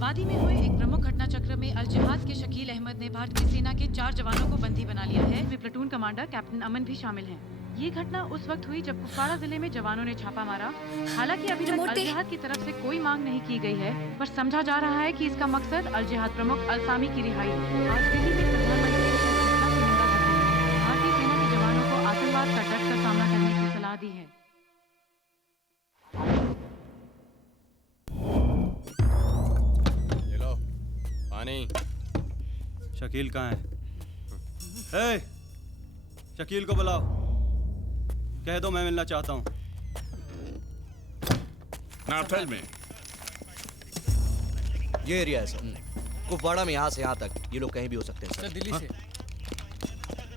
वादी में हुए एक प्रमुख घटना चक्र में अल जिहाद के शकील अहमद ने भारतीय सेना के 4 जवानों को बंदी बना लिया है। वे प्लेटून कमांडर कैप्टन अमन भी शामिल हैं। ये घटना उस वक्त हुई जब कुपवाड़ा जिले में जवानों ने छापा मारा। हालांकि अभी तक अल जिहाद की तरफ से कोई मांग नहीं की गई है, पर समझा जा रहा है कि इसका मकसद अल जिहाद प्रमुख अलसामी की रिहाई है। आज दिल्ली में प्रधानमंत्री ने इस घटना की निंदा करते हुए भारतीय सेना के जवानों को आतंकवाद का डटकर सामना करने की सलाह दी है। ये लो पानी। शकील कहाँ है? ए, शकील को बुलाओ, कह दो मैं मिलना चाहता हूँ। Now tell me. ये एरिया है सर। कुपवाड़ा में यहाँ से यहाँ तक ये लोग कहीं भी हो सकते हैं सर। दिल्ली से।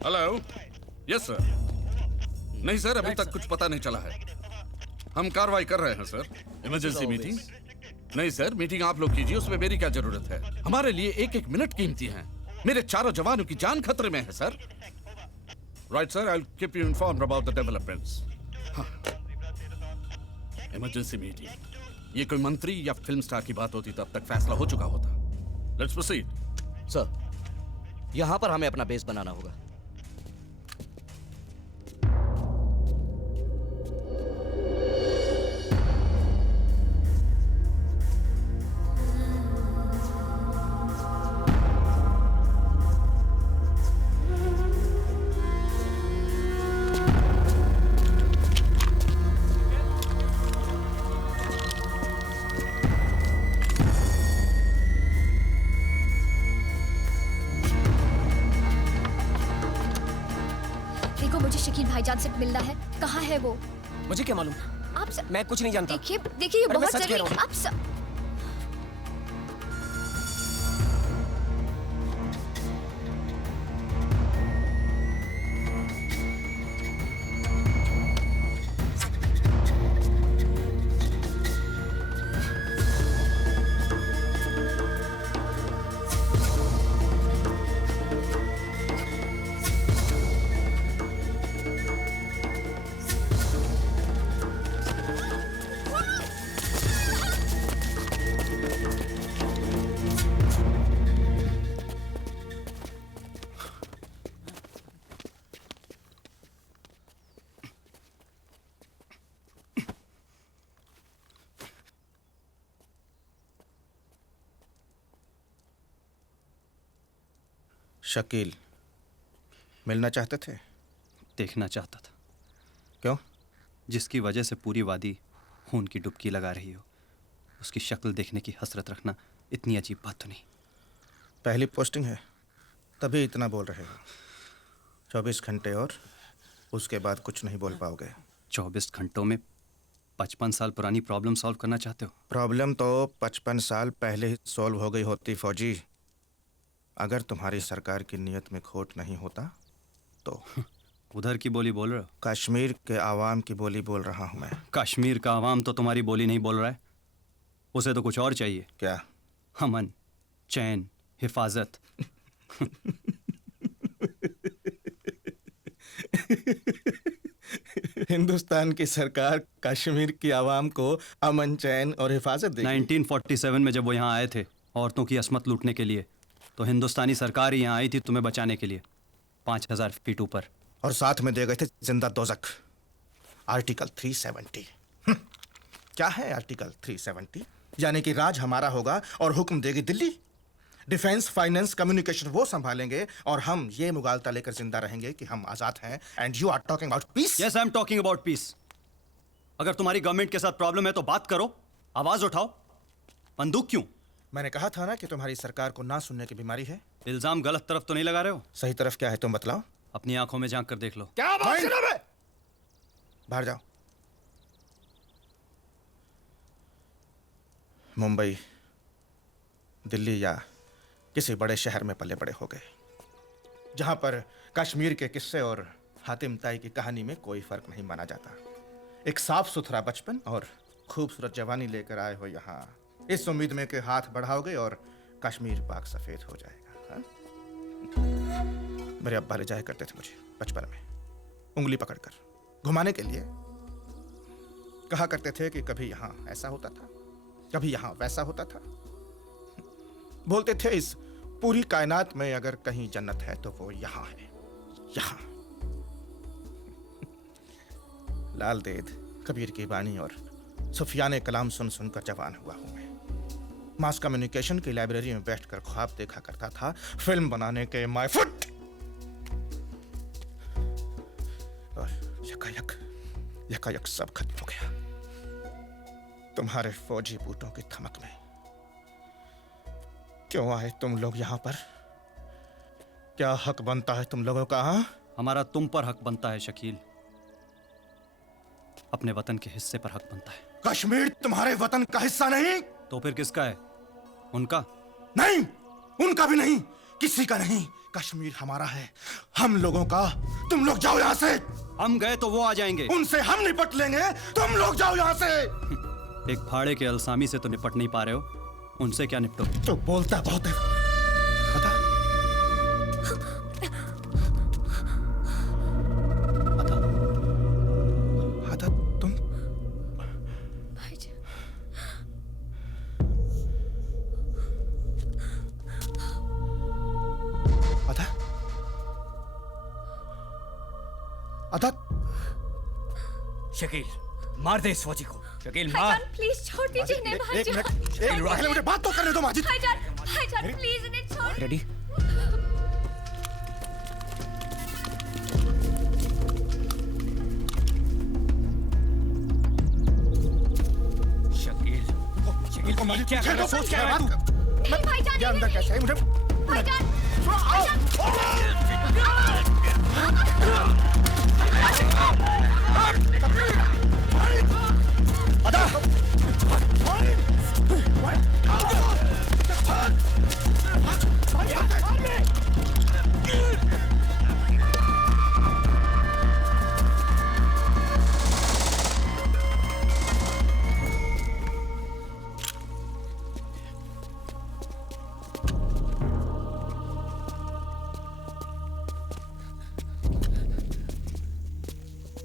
हेलो। Yes sir. नहीं सर, अभी तक कुछ पता नहीं चला है। हम कार्रवाई कर रहे हैं सर। Emergency meeting? नहीं सर, मीटिंग आप लोग कीजिए, उसमें मेरी क्या जरूरत है? हमारे लिए एक एक मिनट कीमती है। मेरे 4 जवानों की जान खतरे में है sir. Right sir, I will keep you informed about the developments. Emergency meeting. ये कोई मंत्री या फिल्म स्टार की बात होती तो अब तक फैसला हो चुका होता। Let's proceed. सर, यहाँ पर हमें अपना बेस बनाना होगा। भाईजान से मिलना है। कहाँ है वो? मुझे क्या मालूम? मैं कुछ नहीं जानता। देखिए देखिए, ये बहुत जरूरी। आप शकील मिलना चाहते थे? देखना चाहता था। क्यों? जिसकी वजह से पूरी वादी खून की डुबकी लगा रही हो, उसकी शक्ल देखने की हसरत रखना इतनी अजीब बात तो नहीं। पहली पोस्टिंग है तभी इतना बोल रहे हो। 24 घंटे और उसके बाद कुछ नहीं बोल पाओगे। 24 घंटों में 55 साल पुरानी प्रॉब्लम सॉल्व करना चाहते हो? प्रॉब्लम तो 55 साल पहले ही सॉल्व हो गई होती फौजी, अगर तुम्हारी सरकार की नीयत में खोट नहीं होता तो। उधर की बोली बोल रहे हो? कश्मीर के आवाम की बोली बोल रहा हूँ मैं। कश्मीर का आवाम तो तुम्हारी बोली नहीं बोल रहा है, उसे तो कुछ और चाहिए। क्या? अमन, चैन, हिफाजत। हिंदुस्तान की सरकार कश्मीर की आवाम को अमन चैन और हिफाजत देगी। 1947 में जब वो यहाँ आए थे औरतों की असमत लूटने के लिए, तो हिंदुस्तानी सरकार ही यहाँ आई थी तुम्हें बचाने के लिए, 5000 फीट ऊपर। और साथ में दे गए थे जिंदा दोजक, आर्टिकल 370। क्या है आर्टिकल 370? यानी कि राज हमारा होगा और हुक्म देगी दिल्ली। डिफेंस, फाइनेंस, कम्युनिकेशन वो संभालेंगे और हम ये मुगालता लेकर जिंदा रहेंगे कि हम आजाद हैं। And you are talking about peace? Yes, I am talking about peace. अगर तुम्हारी गवर्नमेंट के साथ प्रॉब्लम है तो बात करो, आवाज उठाओ, बंदूक क्यों? मैंने कहा था ना कि तुम्हारी सरकार को ना सुनने की बीमारी है। इल्जाम गलत तरफ तो नहीं लगा रहे हो? सही तरफ क्या है तुम बतलाओ। अपनी आंखों में झांक कर देख लो। क्या बात कर रहे हो? बाहर जाओ। मुंबई, दिल्ली या किसी बड़े शहर में पले बड़े हो गए, जहां पर कश्मीर के किस्से और हातिम ताई की कहानी में कोई फर्क नहीं माना जाता। एक साफ सुथरा बचपन और खूबसूरत जवानी लेकर आए हो यहाँ, इस उम्मीद में कि हाथ बढ़ाओगे और कश्मीर पाक सफेद हो जाएगा। हा? मेरे अब्बा ले जाया करते थे मुझे बचपन में, उंगली पकड़कर घुमाने के लिए। कहा करते थे कि कभी यहाँ ऐसा होता था, कभी यहाँ वैसा होता था। बोलते थे इस पूरी कायनात में अगर कहीं जन्नत है तो वो यहाँ है, यहाँ। लाल देद, कबीर की बानी और सुफियाने कलाम सुन सुनकर जवान हुआ हूं मैं। मास कम्युनिकेशन की लाइब्रेरी में बैठकर ख्वाब देखा करता था फिल्म बनाने के, माय फुट। और यकायक सब खत्म हो गया तुम्हारे फौजी बूटों की थमक में। क्यों आए तुम लोग यहाँ पर? क्या हक बनता है तुम लोगों का? हाँ, हमारा तुम पर हक बनता है शकील, अपने वतन के हिस्से पर हक बनता है। कश्मीर तुम्हारे वतन का हिस्सा नहीं। तो फिर किसका है? उनका? नहीं, उनका भी नहीं, किसी का नहीं। कश्मीर हमारा है, हम लोगों का। तुम लोग जाओ यहाँ से। हम गए तो वो आ जाएंगे। उनसे हम निपट लेंगे, तुम लोग जाओ यहाँ से। एक भाड़े के अलसामी से तो निपट नहीं पा रहे हो, उनसे क्या निपटो? तो बोलता बहुत है। बता। आता तुम आता शकील, मार दे इस फौजी को। शकील मार। प्लीज छोड़ दीजिए इन्हें। एक मिनट, मुझे बात तो करने दो माजिद। भाईजान प्लीज इन्हें छोड़। रेडी? शकील को माजिद क्या कर रहा है? सोच क्या रहा है तू? नहीं भाईजान, ये अंदर कैसे है? मुझे भाईजान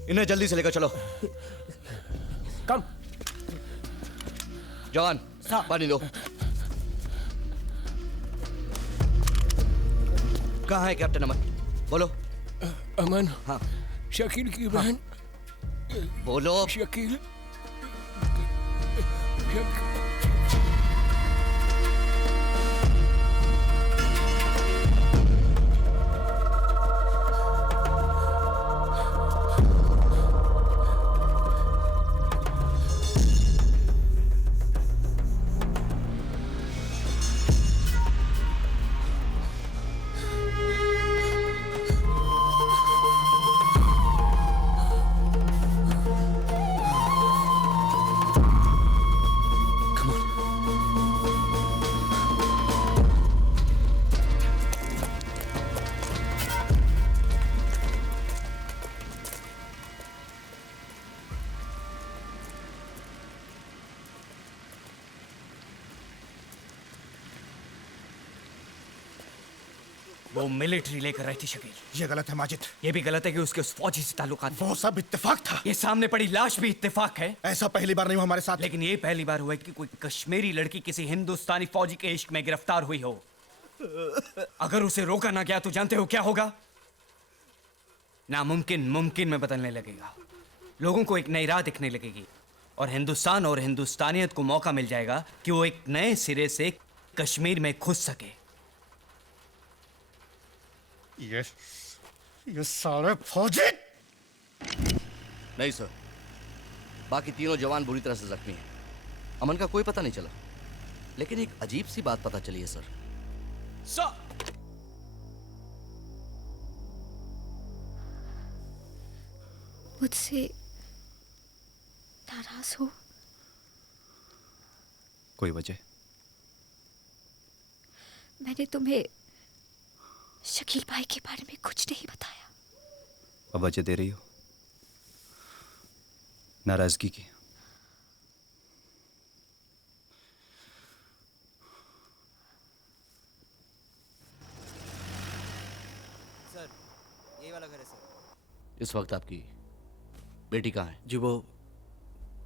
इन्हें जल्दी से लेकर चलो। कम। जवान, पानी दो। कहाँ है कैप्टन अमन? बोलो। अमन? हाँ। शकील की बहन। बोलो। शकील। वो मिलिट्री लेकर रही थी शकील। ये गलत है माजिद। ये भी गलत है कि उसके उस फौजी से ताल्लुकात थे। वो सब इत्तेफाक था। ये सामने पड़ी लाश भी इत्तेफाक है। ऐसा पहली बार नहीं हुआ हमारे साथ। लेकिन ये पहली बार हुआ है कि कोई कश्मीरी लड़की किसी हिंदुस्तानी फौजी के इश्क में गिरफ्तार हुई हो। अगर उसे रोका ना गया तो जानते हो क्या होगा? नामुमकिन मुमकिन में बदलने लगेगा, लोगों को एक नई राह दिखने लगेगी और हिंदुस्तान और हिंदुस्तानियत को मौका मिल जाएगा कि वो एक नए सिरे से कश्मीर में घुस सके। ये सारे फौजी। नहीं सर, बाकी तीनों जवान बुरी तरह से जख्मी हैं। अमन का कोई पता नहीं चला, लेकिन एक अजीब सी बात पता चली है सर। मुझसे नाराज हो? कोई वजह? मैंने तुम्हें शकील भाई के बारे में कुछ नहीं बताया। अब वजह दे रही हो नाराजगी की? सर, यही वाला घर है सर। इस वक्त आपकी बेटी कहाँ है? जी वो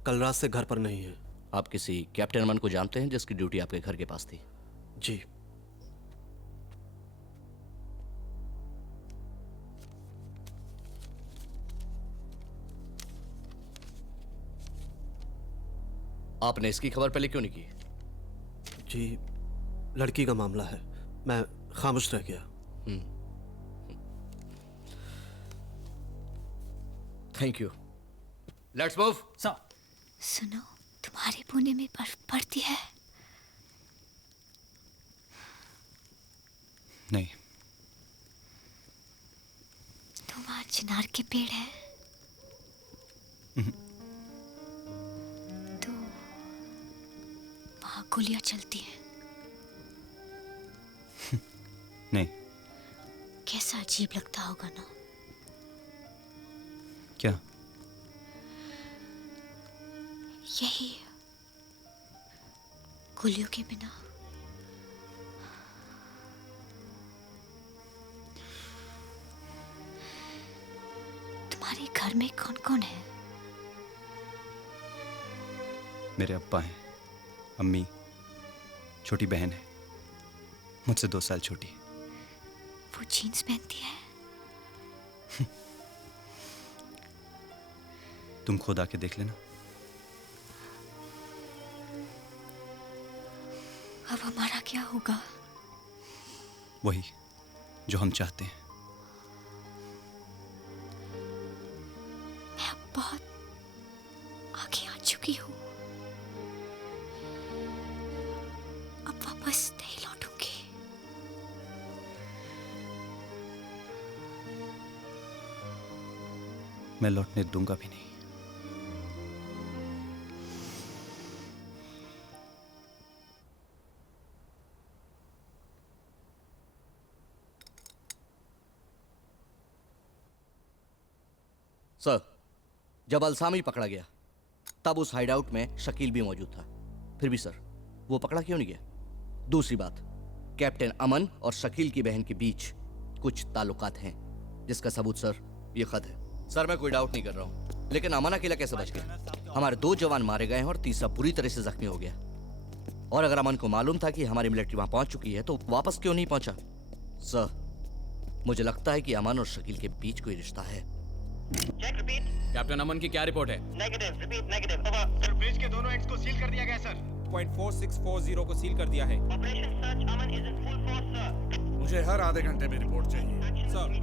कल रात से घर पर नहीं है। आप किसी कैप्टन अमन को जानते हैं जिसकी ड्यूटी आपके घर के पास थी? जी। आपने इसकी खबर पहले क्यों नहीं की? जी लड़की का मामला है, मैं खामोश रह गया। Thank you. Let's move. सुनो, तुम्हारे पुणे में बर्फ पड़ती है? नहीं। तो वहाँ चिनार के पेड़ है? तो वहाँ गोलियां चलती हैं? नहीं। कैसा अजीब लगता होगा ना? क्या? यही गोलियों के बिना। तुम्हारे घर में कौन कौन है? मेरे अब्बा हैं, अम्मी, छोटी बहन है, मुझसे 2 साल छोटी। वो जीन्स पहनती है? तुम खुद आके देख लेना। अब हमारा क्या होगा? वही जो हम चाहते हैं। मैं अब बहुत आगे आ चुकी हूँ, अब वापस नहीं लौटूंगी। मैं लौटने दूंगा भी नहीं। सर, जब अलसामी पकड़ा गया तब उस हाइडआउट में शकील भी मौजूद था, फिर भी सर वो पकड़ा क्यों नहीं गया? दूसरी बात, कैप्टन अमन और शकील की बहन के बीच कुछ ताल्लुकात हैं, जिसका सबूत सर ये खत है। सर मैं कोई डाउट नहीं कर रहा हूँ, लेकिन अमन अकेला कैसे बच गया? हमारे 2 जवान मारे गए हैं और तीसरा बुरी तरह से जख्मी हो गया। और अगर अमन को मालूम था कि हमारी मिलिट्री वहां पहुंच चुकी है तो वापस क्यों नहीं पहुंचा? सर मुझे लगता है कि अमन और शकील के बीच कोई रिश्ता है। कैप्टन अमन की क्या रिपोर्ट है? Negative, repeat negative. Sir bridge के दोनों एंड्स को सील कर दिया गया है सर। पॉइंट 4640 को सील कर दिया है। Operation search Aman is in full force sir. मुझे हर आधे घंटे में रिपोर्ट चाहिए सर।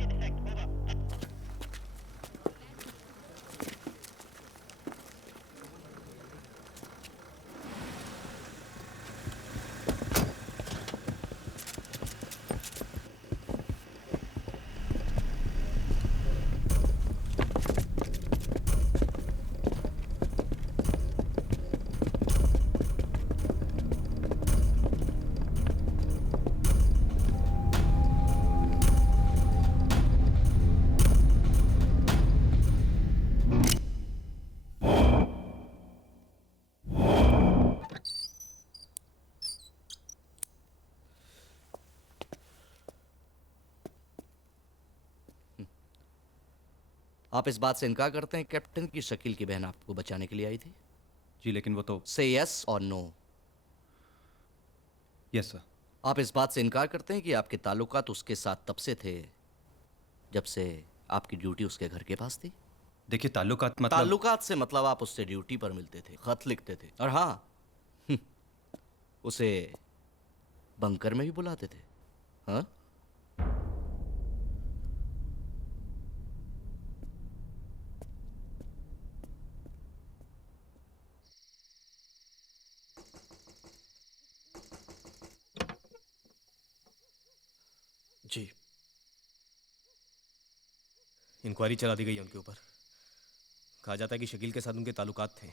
आप इस बात से इनकार करते हैं कैप्टन की शकील की बहन आपको बचाने के लिए आई थी? जी लेकिन वो तो। से यस और नो? Yes sir. आप इस बात से इनकार करते हैं कि आपके ताल्लुकात उसके साथ तब से थे जब से आपकी ड्यूटी उसके घर के पास थी? देखिए ताल्लुकात मतलब। ताल्लुकात से मतलब आप उससे ड्यूटी पर मिलते थे, खत लिखते थे, और हाँ उसे बंकर में भी बुलाते थे। हाँ? जी। इंक्वायरी चला दी गई है उनके ऊपर। कहा जाता है कि शकील के साथ उनके ताल्लुकात थे।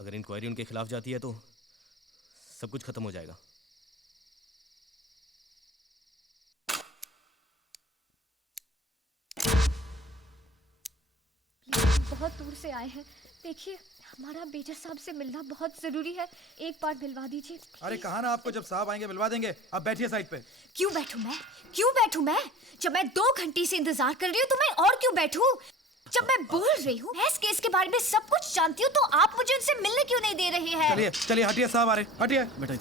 अगर इंक्वायरी उनके खिलाफ जाती है तो सब कुछ खत्म हो जाएगा। बहुत दूर से आए हैं, देखिए हमारा मेजर साहब से मिलना बहुत जरूरी है, एक बार मिलवा दीजिए। अरे कहा ना आपको, जब साहब आएंगे मिलवा देंगे। अब बैठिए साइड पे। क्यों बैठूं मैं? जब मैं 2 घंटे से इंतजार कर रही हूँ तो मैं और क्यों बैठूं? जब मैं बोल रही हूँ, मैं इस केस के बारे में सब कुछ जानती हूँ, तो आप मुझे उनसे मिलने क्यों नहीं दे रहे हैं? चलिए चलिए हटिए, साहब आ रहे, हटिए। बेटा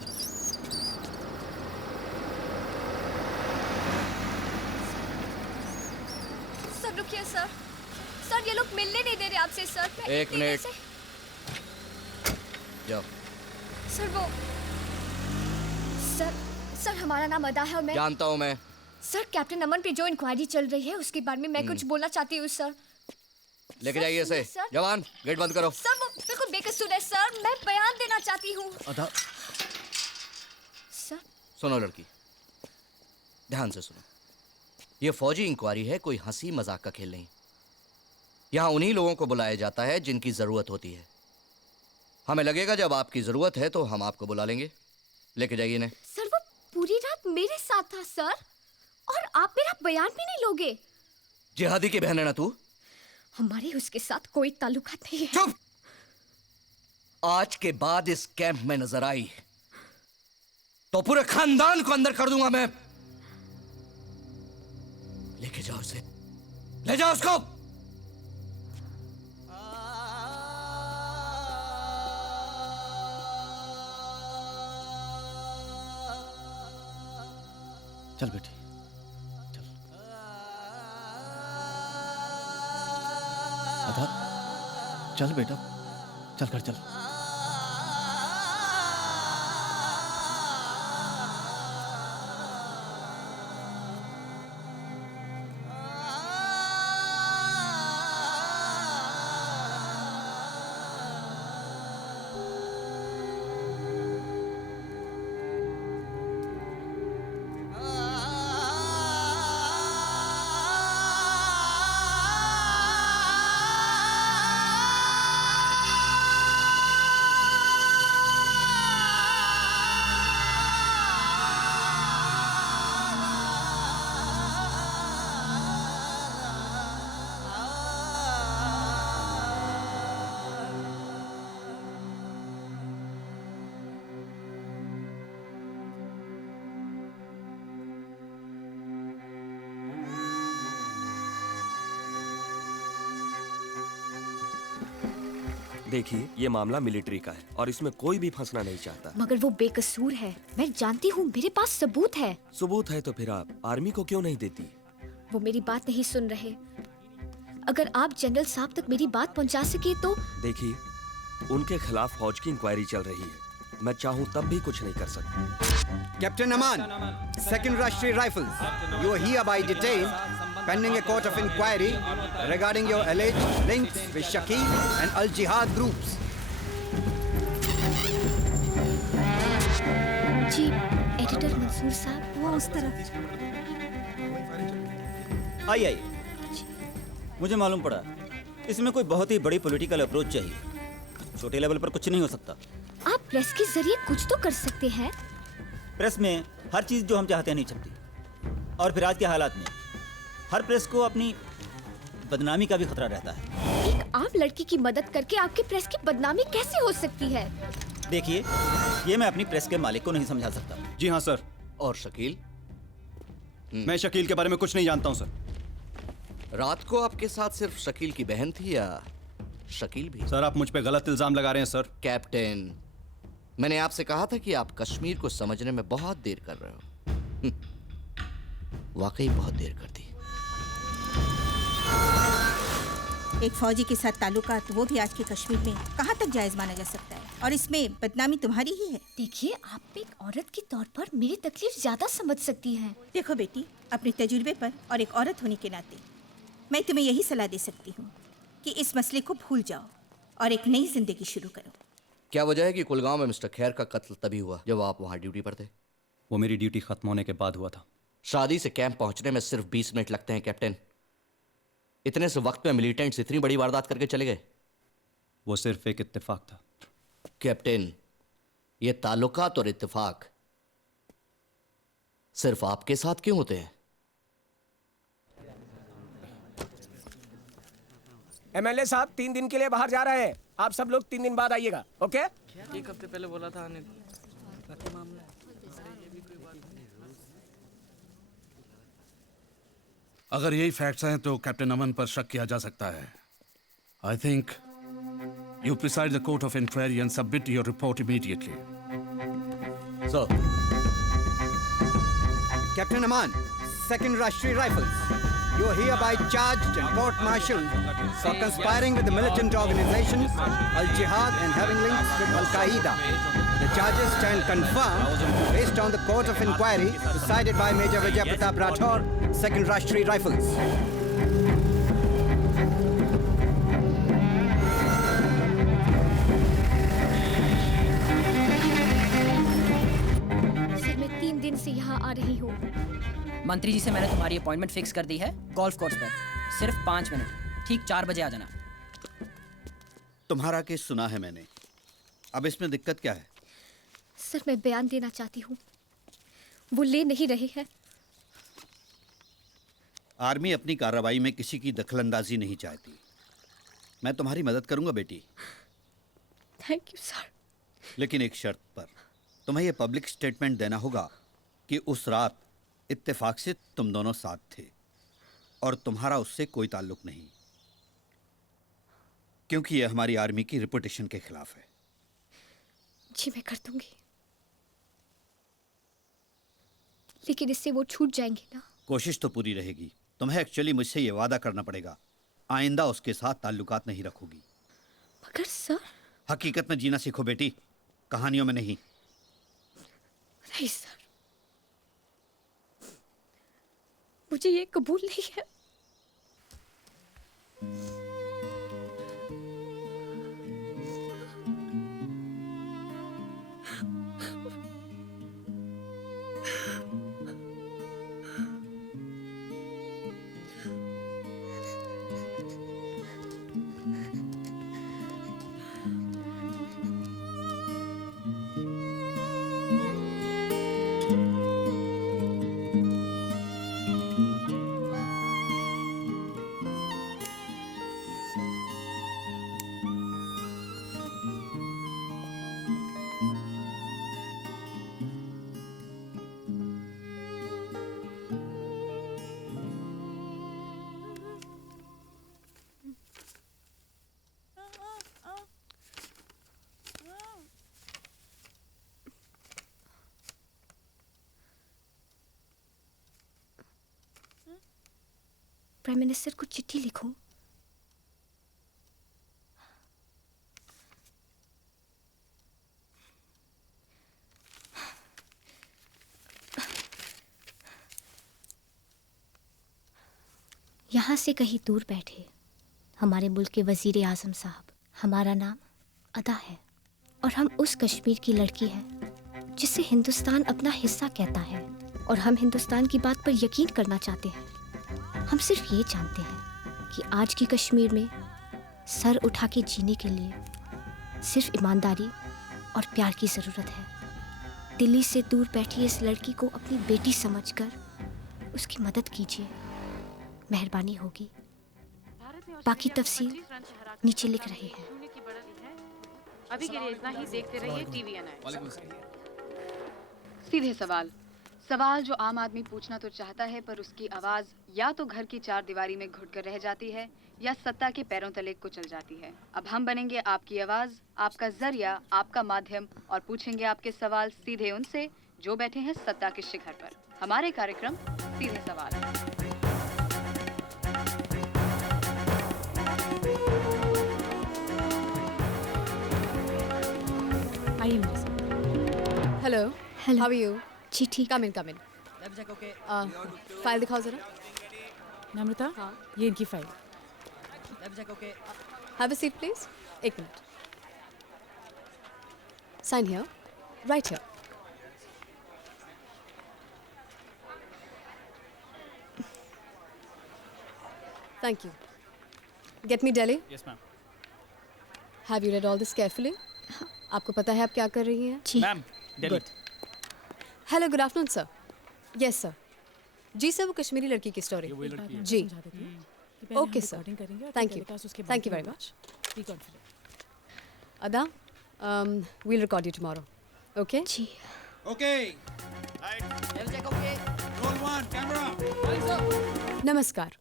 सर रुकिए सर, सर ये लोग मिलने नहीं दे रहे आपसे सर। मैं एक इतनी मिनट। देर से- जाओ। सर वो सर हमारा नाम अदा है और मैं जानता हूँ मैं। सर कैप्टन अमन पे जो इंक्वायरी चल रही है उसके बारे में मैं कुछ बोलना चाहती हूँ सर। लेके जाइए इसे। सर। जवान गेट बंद करो। सर वो बिल्कुल बेकसूर है सर, मैं बयान देना चाहती हूँ। अदा सर सुनो लड़की, ध्यान से सुनो। ये फौजी इंक्वायरी है, कोई हंसी मजाक का खेल नहीं। यहाँ उन्हीं लोगों को बुलाया जाता है जिनकी जरूरत होती है। हमें लगेगा जब आपकी जरूरत है तो हम आपको बुला लेंगे। लेके जाइए इन्हें। सर वो पूरी रात मेरे साथ था सर, और आप मेरा बयान भी नहीं लोगे? जिहादी की बहन है ना तू? हमारे उसके साथ कोई ताल्लुकात नहीं है। चुप! आज के बाद इस कैंप में नजर आई तो पूरे खानदान को अंदर कर दूंगा मैं। लेके जाओ उसे, ले जाओ उसको। चल बेटी, चल। अदा चल बेटा, चल कर चल। देखिए ये मामला मिलिट्री का है और इसमें कोई भी फंसना नहीं चाहता। मगर वो बेकसूर है, मैं जानती हूँ, मेरे पास सबूत है। सबूत है तो फिर आप आर्मी को क्यों नहीं देती? वो मेरी बात नहीं सुन रहे। अगर आप जनरल साहब तक मेरी बात पहुँचा सके तो। देखिए उनके खिलाफ फौज की इंक्वायरी चल रही है, मैं चाहूँ तब भी कुछ नहीं कर सकता। कैप्टन अमान, 2nd राष्ट्रीय rifles, you are hereby detained pending a court of inquiry regarding your alleged links with Shakil and Al Jihad groups. जी एडिटर मंसूर साहब, वो उस तरफ। आइए मुझे मालूम पड़ा इसमें कोई बहुत ही बड़ी पॉलिटिकल अप्रोच चाहिए। छोटे लेवल पर कुछ नहीं हो सकता। आप प्रेस के जरिए कुछ तो कर सकते हैं। प्रेस में हर चीज जो हम चाहते हैं नहीं छपती, और फिर आज के हालात में हर प्रेस को अपनी बदनामी का भी खतरा रहता है। एक आम लड़की की मदद करके आपकी प्रेस की बदनामी कैसे हो सकती है? देखिए ये मैं अपनी प्रेस के मालिक को नहीं समझा सकता। जी हाँ सर। और शकील? मैं शकील के बारे में कुछ नहीं जानता हूँ सर। रात को आपके साथ सिर्फ शकील की बहन थी या शकील भी? सर, आप मुझ पे गलत इल्जाम लगा रहे हैं सर। कैप्टन, मैंने आपसे कहा था कि आप कश्मीर को समझने में बहुत देर कर रहे हो। वाकई बहुत देर कर दी। एक फौजी के साथ ताल्लुकात, वो भी आज के कश्मीर में, कहाँ तक जायज माना जा सकता है? और इसमें बदनामी तुम्हारी ही है। देखिए, आप एक औरत के तौर पर मेरी तकलीफ ज्यादा समझ सकती हैं। देखो बेटी, अपने तजुर्बे पर और एक औरत होने के नाते मैं तुम्हें यही सलाह दे सकती हूँ कि इस मसले को भूल जाओ और एक नई जिंदगी शुरू करो। क्या वजह है कि कुलगांव में मिस्टर खैर का कत्ल तभी हुआ जब आप वहाँ ड्यूटी पर थे? वो मेरी ड्यूटी खत्म होने के बाद हुआ था। शादी से कैंप पहुंचने में सिर्फ 20 मिनट लगते हैं कैप्टन। इतने से वक्त में मिलिटेंट्स इतनी बड़ी वारदात करके चले गए। वो सिर्फ एक इत्तेफाक था कैप्टन। ये ताल्लुकात और इत्तेफाक सिर्फ आपके साथ क्यों होते हैं? एमएलए साहब 3 दिन के लिए बाहर जा रहे हैं। आप सब लोग 3 दिन बाद आइएगा, ओके? एक हफ्ते पहले बोला था आने को। अगर यही फैक्ट्स हैं तो कैप्टन अमन पर शक किया जा सकता है। I think you preside the court of inquiry and submit your report immediately. Sir. Captain Aman, 2nd Rashtriya Rifles. You are hereby charged and court-martialed for conspiring with the militant organization Al-Jihad and having links with Al-Qaeda. The charges stand confirmed based on the court of inquiry decided by Major Vijay Pratap Rathore, 2nd Rashtriya Rifles. Sir, मैं 3 दिन से यहाँ आ रही हूँ। मंत्री जी से मैंने तुम्हारी अपॉइंटमेंट फिक्स कर दी है गोल्फ कोर्स पर। सिर्फ 5 मिनट, ठीक 4 बजे आ जाना। तुम्हारा केस सुना है मैंने। अब इसमें दिक्कत क्या है? सर, मैं बयान देना चाहती हूँ। वो ले नहीं रहे हैं। आर्मी अपनी कार्रवाई में किसी की दखलंदाजी नहीं चाहती। मैं तुम्हारी मदद करूंगा बेटी। Thank you sir. लेकिन एक शर्त पर। तुम्हें यह पब्लिक स्टेटमेंट देना होगा कि उस रात इत्तेफाक से तुम दोनों साथ थे और तुम्हारा उससे कोई ताल्लुक नहीं, क्योंकि यह हमारी आर्मी की रिपुटेशन के खिलाफ है। जी मैं कर दूंगी, लेकिन इससे वो छूट जाएंगे ना? कोशिश तो पूरी रहेगी। तुम्हें एक्चुअली मुझसे यह वादा करना पड़ेगा, आइंदा उसके साथ ताल्लुकात नहीं रखोगी। मगर सर। हकीकत में जीना सीखो बेटी, कहानियों में नहीं। नहीं सर, मुझे ये कबूल नहीं है। प्राइम मिनिस्टर को चिट्ठी लिखूं? यहाँ से कहीं दूर बैठे हमारे मुल्क के वजीर आजम साहब। हमारा नाम अदा है और हम उस कश्मीर की लड़की हैं जिसे हिंदुस्तान अपना हिस्सा कहता है, और हम हिंदुस्तान की बात पर यकीन करना चाहते हैं। हम सिर्फ ये जानते हैं कि आज की कश्मीर में सर उठा के जीने के लिए सिर्फ ईमानदारी और प्यार की ज़रूरत है। दिल्ली से दूर बैठी इस लड़की को अपनी बेटी समझकर उसकी मदद कीजिए, मेहरबानी होगी। बाकी तफसील नीचे लिख रहे हैं। अभी के लिए इतना ही। देखते रहिए TVNI। सीधे सवाल, सवाल जो आम आदमी पूछना तो चाहता है, पर उसकी आवाज या तो घर की चार दीवारी में घुटकर रह जाती है या सत्ता के पैरों तले कुचल जाती है। अब हम बनेंगे आपकी आवाज, आपका जरिया, आपका माध्यम और पूछेंगे आपके सवाल सीधे उनसे जो बैठे हैं सत्ता के शिखर पर। हमारे कार्यक्रम सीधे सवाल। आइए मेरे साथ। Hello hello how are you? जी ठीक। कम इन फाइल दिखाओ जरा। नम्रता, ये इनकी file. Have a seat please. एक minute. Sign here, right here. Thank you. Get me Delhi. Yes ma'am. Have you read all this carefully? आपको पता है आप क्या कर रही हैं? जी ma'am, Delhi. Hello, good afternoon sir. Yes sir. जी सर, वो कश्मीरी लड़की की स्टोरी। जी okay sir, thank you very much. Ada, we'll record you tomorrow. Okay जी। Okay roll 1 camera. नमस्कार।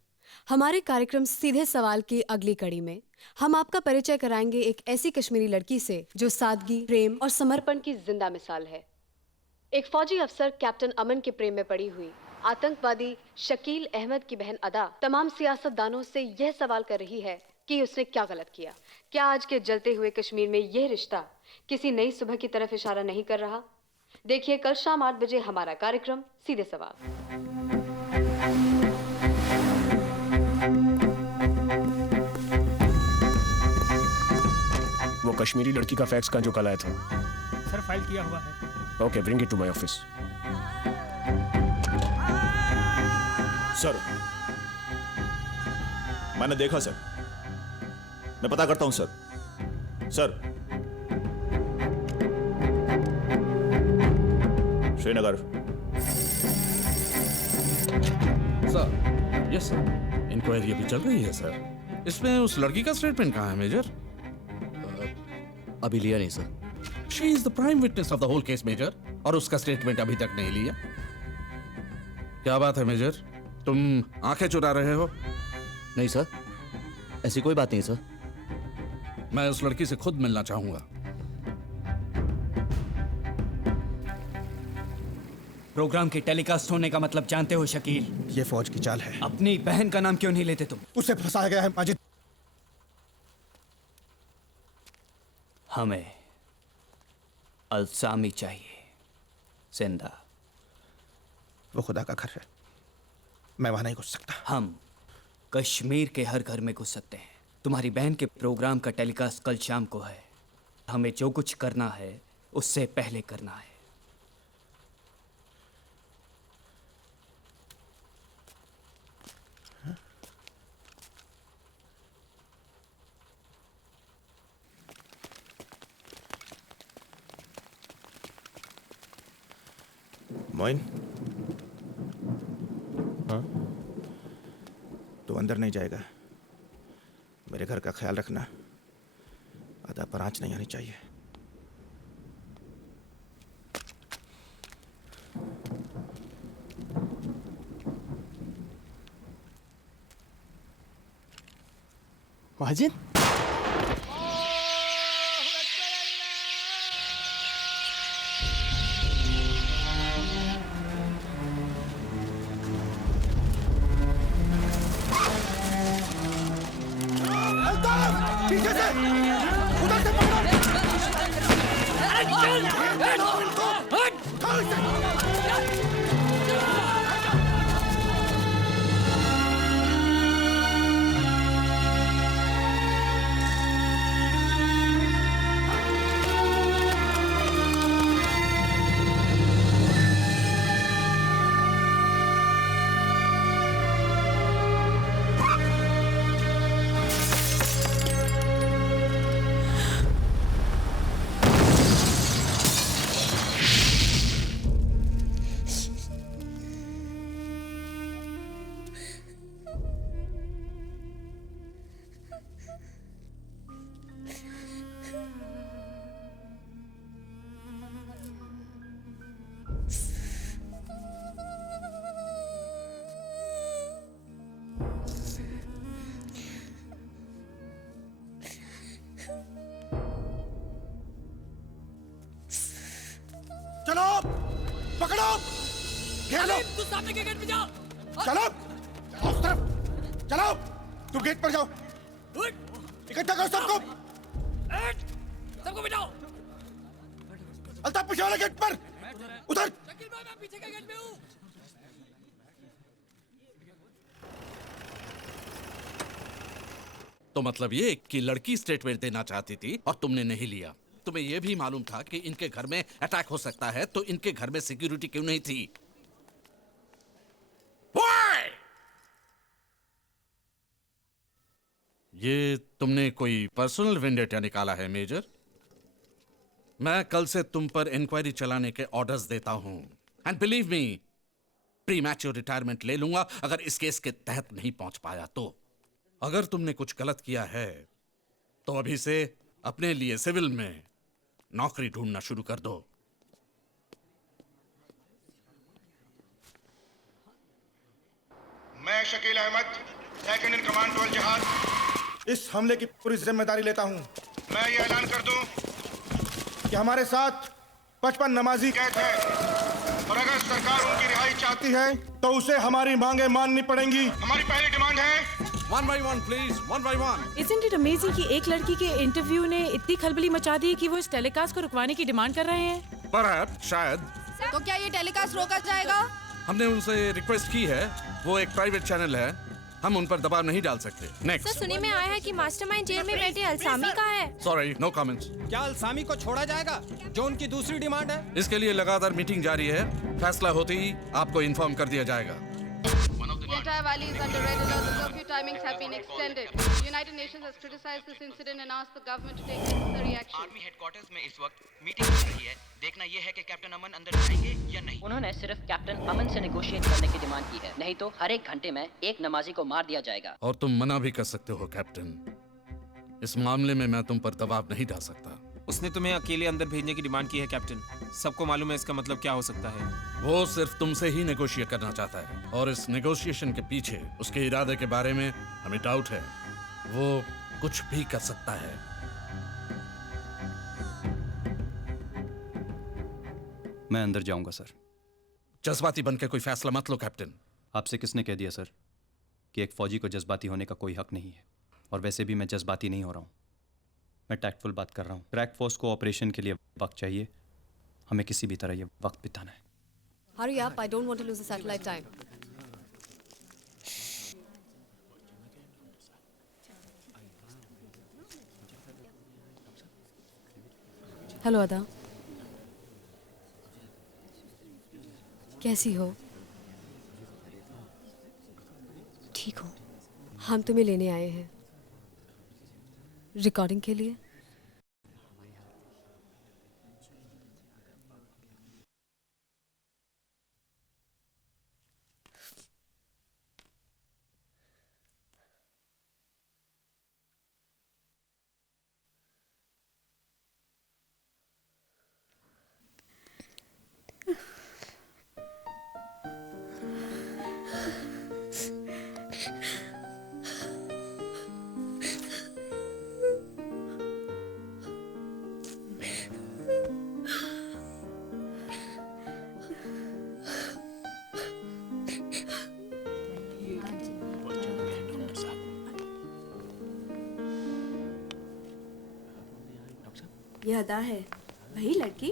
हमारे कार्यक्रम सीधे सवाल की अगली कड़ी में हम आपका परिचय कराएंगे एक ऐसी कश्मीरी लड़की से जो सादगी, प्रेम और समर्पण की जिंदा मिसाल है। एक फौजी अफसर कैप्टन अमन के प्रेम में पड़ी हुई आतंकवादी शकील अहमद की बहन अदा तमाम सियासतदानों से यह सवाल कर रही है कि उसने क्या गलत किया। क्या आज के जलते हुए कश्मीर में यह रिश्ता किसी नई सुबह की तरफ इशारा नहीं कर रहा? देखिए कल शाम 8 बजे हमारा कार्यक्रम सीधे सवाल। वो कश्मीरी लड़की का फैक्स का जो कल आया था। सर फाइल किया हुआ है। Okay, bring it to my office. Sir, मैंने देखा सर। मैं पता करता हूं sir. Sir, Srinagar. Sir, yes sir. Inquiry अभी चल रही है सर। इसमें उस लड़की का स्टेटमेंट कहाँ है मेजर? अभी लिया नहीं sir. She is the prime witness of the whole case major, और उसका स्टेटमेंट अभी तक नहीं लिया। क्या बात है मेजर, तुम आंखें चुरा रहे हो? नहीं सर, ऐसी कोई बात नहीं सर। मैं उस लड़की से खुद मिलना चाहूंगा। प्रोग्राम के टेलीकास्ट होने का मतलब जानते हो शकील? ये फौज की चाल है। अपनी बहन का नाम क्यों नहीं लेते तुम? उसे फंसाया गया है माजिद। हमें अल्सामी चाहिए, जिंदा। वो खुदा का घर है, मैं वहां नहीं घुस सकता। हम कश्मीर के हर घर में घुस सकते हैं। तुम्हारी बहन के प्रोग्राम का टेलीकास्ट कल शाम को है। हमें जो कुछ करना है उससे पहले करना है। मोइन, हाँ? तू अंदर नहीं जाएगा। मेरे घर का ख्याल रखना। आधा पर आंच नहीं आनी चाहिए। माजिद, पीछे से उधर से पकड़ो। लो, घेर लो। तू सामने के गेट पे जा। चलो, उस तरफ, चलो, तुम गेट पर जाओ। इकट्ठा करो सबको। सबको बिठाओ। अल्ताफ पीछे वाले गेट पर, उधर। शकील भाई मैं पीछे के गेट पे हूँ। तो मतलब ये कि लड़की स्टेटमेंट देना चाहती थी और तुमने नहीं लिया। तुम्हें यह भी मालूम था कि इनके घर में अटैक हो सकता है, तो इनके घर में सिक्योरिटी क्यों नहीं थी? Why? ये तुमने कोई पर्सनल वेंडेटा निकाला है मेजर? मैं कल से तुम पर इंक्वायरी चलाने के ऑर्डर्स देता हूं। And believe me, pre mature retirement ले लूंगा अगर इस केस के तहत नहीं पहुंच पाया तो। अगर तुमने कुछ गलत किया है तो अभी से अपने लिए सिविल में नौकरी ढूंढना शुरू कर दो। मैं Shakeel Ahmed, second in command to Al Jihad, इस हमले की पूरी जिम्मेदारी लेता हूं। मैं ये ऐलान कर दूं कि हमारे साथ 55 नमाजी कैद हैं और अगर सरकार उनकी रिहाई चाहती है तो उसे हमारी मांगे माननी पड़ेंगी। हमारी पहली डिमांड है, One by one, please. One by one. Isn't it amazing कि एक लड़की के इंटरव्यू ने इतनी खलबली मचा दी कि वो इस टेलीकास्ट को रुकवाने की डिमांड कर रहे हैं? Perhaps, शायद। तो क्या ये टेलीकास्ट रोका जाएगा? हमने उनसे रिक्वेस्ट की है, वो एक प्राइवेट चैनल है, हम उन पर दबाव नहीं डाल सकते। नेक्स्ट। सर सुनने में आया है कि मास्टरमाइंड जेल में बैठे अल्सामी का है। Sorry, no comments. क्या अल्सामी को छोड़ा जाएगा, जो उनकी दूसरी डिमांड है? इसके लिए लगातार मीटिंग जारी है, फैसला होते ही आपको इन्फॉर्म कर दिया जाएगा। The entire valley is under red alert. The curfew timings have been extended. The United Nations has criticized this incident and asked the government to take necessary action. Army headquarters में इस वक्त meeting चल रही है। देखना यह है कि कैप्टन अमन अंदर जाएंगे या नहीं। उन्होंने सिर्फ कैप्टन अमन से नेगोशिएट करने की डिमांड की है, नहीं तो हर एक घंटे में एक नमाजी को मार दिया जाएगा। और तुम मना भी कर सकते हो कैप्टन। इस मामले में मैं तुम पर दबाव नहीं डाल सकता। उसने तुम्हें अकेले अंदर भेजने की डिमांड की है कैप्टन। सबको मालूम है इसका मतलब क्या हो सकता है। वो सिर्फ तुमसे ही नेगोशिएट करना चाहता है और इस नेगोशिएशन के पीछे उसके इरादे के बारे में हमें डाउट है। वो कुछ भी कर सकता है। मैं अंदर जाऊंगा सर। जज्बाती बनकर कोई फैसला मत लो कैप्टन। आपसे किसने कह दिया सर कि एक फौजी को जज्बाती होने का कोई हक नहीं है? और वैसे भी मैं जज्बाती नहीं हो रहा हूँ, मैं टैक्टफुल बात कर रहा हूँ। क्रैक फोर्स को ऑपरेशन के लिए वक्त चाहिए, हमें किसी भी तरह ये वक्त बिताना है। Hurry up, I don't want to lose the satellite time. Hello अदा, कैसी हो? ठीक हूँ। हम तुम्हें लेने आए हैं रिकॉर्डिंग के लिए। ये अदा है, वही लड़की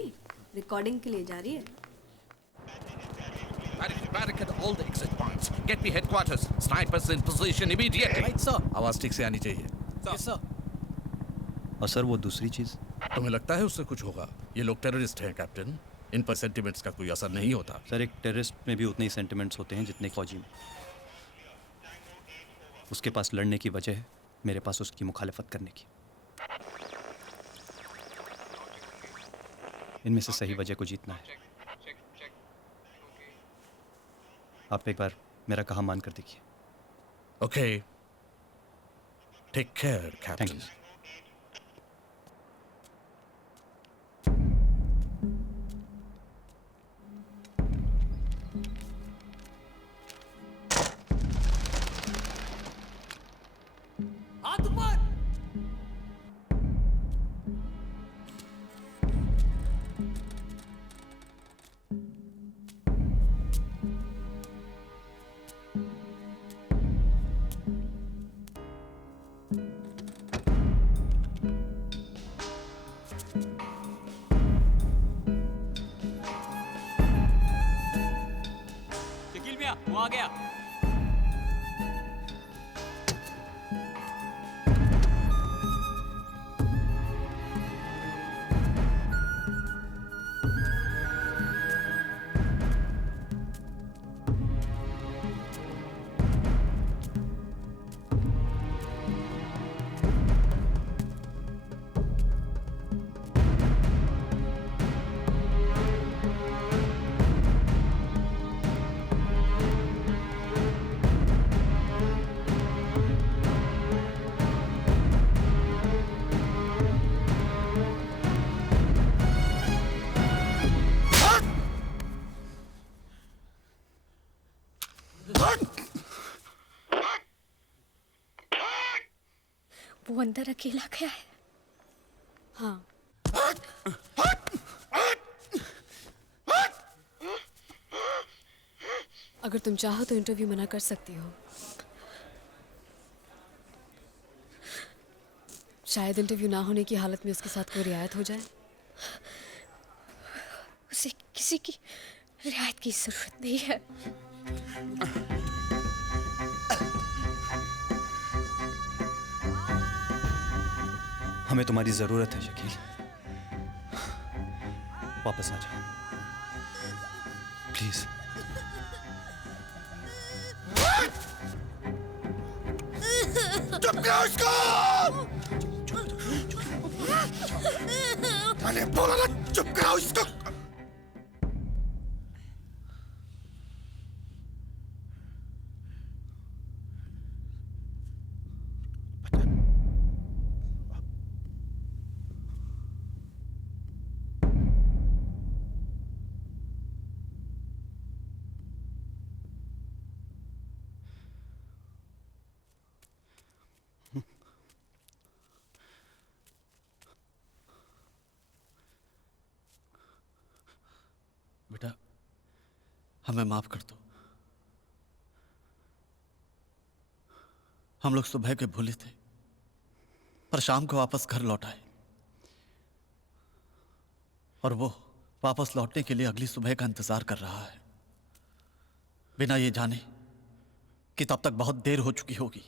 रिकॉर्डिंग के लिए जा रही है। Barricade all the exit points. Get me headquarters. Snipers in position immediately. Right, sir. आवाज ठीक से आनी चाहिए। Yes, sir. और सर वो दूसरी चीज़? तुम्हें लगता है उससे कुछ होगा? ये लोग टेररिस्ट हैं कैप्टन, इन पर सेंटिमेंट्स का कोई असर नहीं होता। सर एक टेररिस्ट में भी उतने ही सेंटिमेंट्स होते हैं जितने फौजी में। उसके पास लड़ने की वजह है, मेरे पास उसकी मुखालिफत करने की। इनमें से सही वजह को जीतना है। आप एक बार मेरा कहा मान कर देखिए। Okay, take care captain. हाथ ऊपर। आ गया। वो अंदर अकेला गया है। हाँ। अगर तुम चाहो तो इंटरव्यू मना कर सकती हो। शायद इंटरव्यू ना होने की हालत में उसके साथ कोई रियायत हो जाए। उसे किसी की रियायत की जरूरत नहीं है। हमें तुम्हारी जरूरत है शकील, वापस आ जाओ प्लीज। चुप करो इसको! मैंने बोला ना चुप करो इसको! बेटा, हमें माफ कर दो। हम लोग सुबह के भूले थे, पर शाम को वापस घर लौट आए और वो वापस लौटने के लिए अगली सुबह का इंतजार कर रहा है, बिना ये जाने कि तब तक बहुत देर हो चुकी होगी।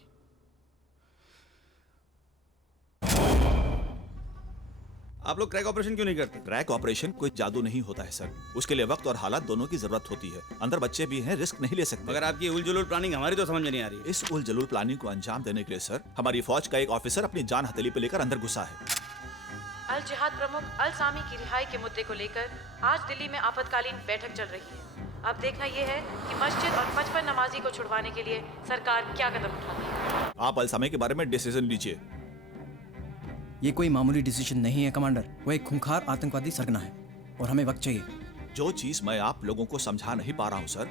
आप लोग क्रैक ऑपरेशन क्यों नहीं करते? क्रैक ऑपरेशन कोई जादू नहीं होता है सर, उसके लिए वक्त और हालात दोनों की जरूरत होती है। अंदर बच्चे भी हैं, रिस्क नहीं ले सकते। मगर आपकी उलझुल प्लानिंग हमारी तो समझ में नहीं आ रही। इस उलझुल प्लानिंग को अंजाम देने के लिए सर हमारी फौज का एक ऑफिसर अपनी जान हथेली पे लेकर अंदर घुसा है। अल जिहाद प्रमुख अल सामी की रिहाई के मुद्दे को लेकर आज दिल्ली में आपातकालीन बैठक चल रही है। अब देखना यह है कि मस्जिद और 55 नमाजी को छुड़वाने के लिए सरकार क्या कदम उठाती है। आप अल सामी के बारे में डिसीजन लीजिए। ये कोई मामूली डिसीजन नहीं है कमांडर, वो एक खूंखार आतंकवादी सरगना है और हमें वक्त चाहिए। जो चीज मैं आप लोगों को समझा नहीं पा रहा हूं सर,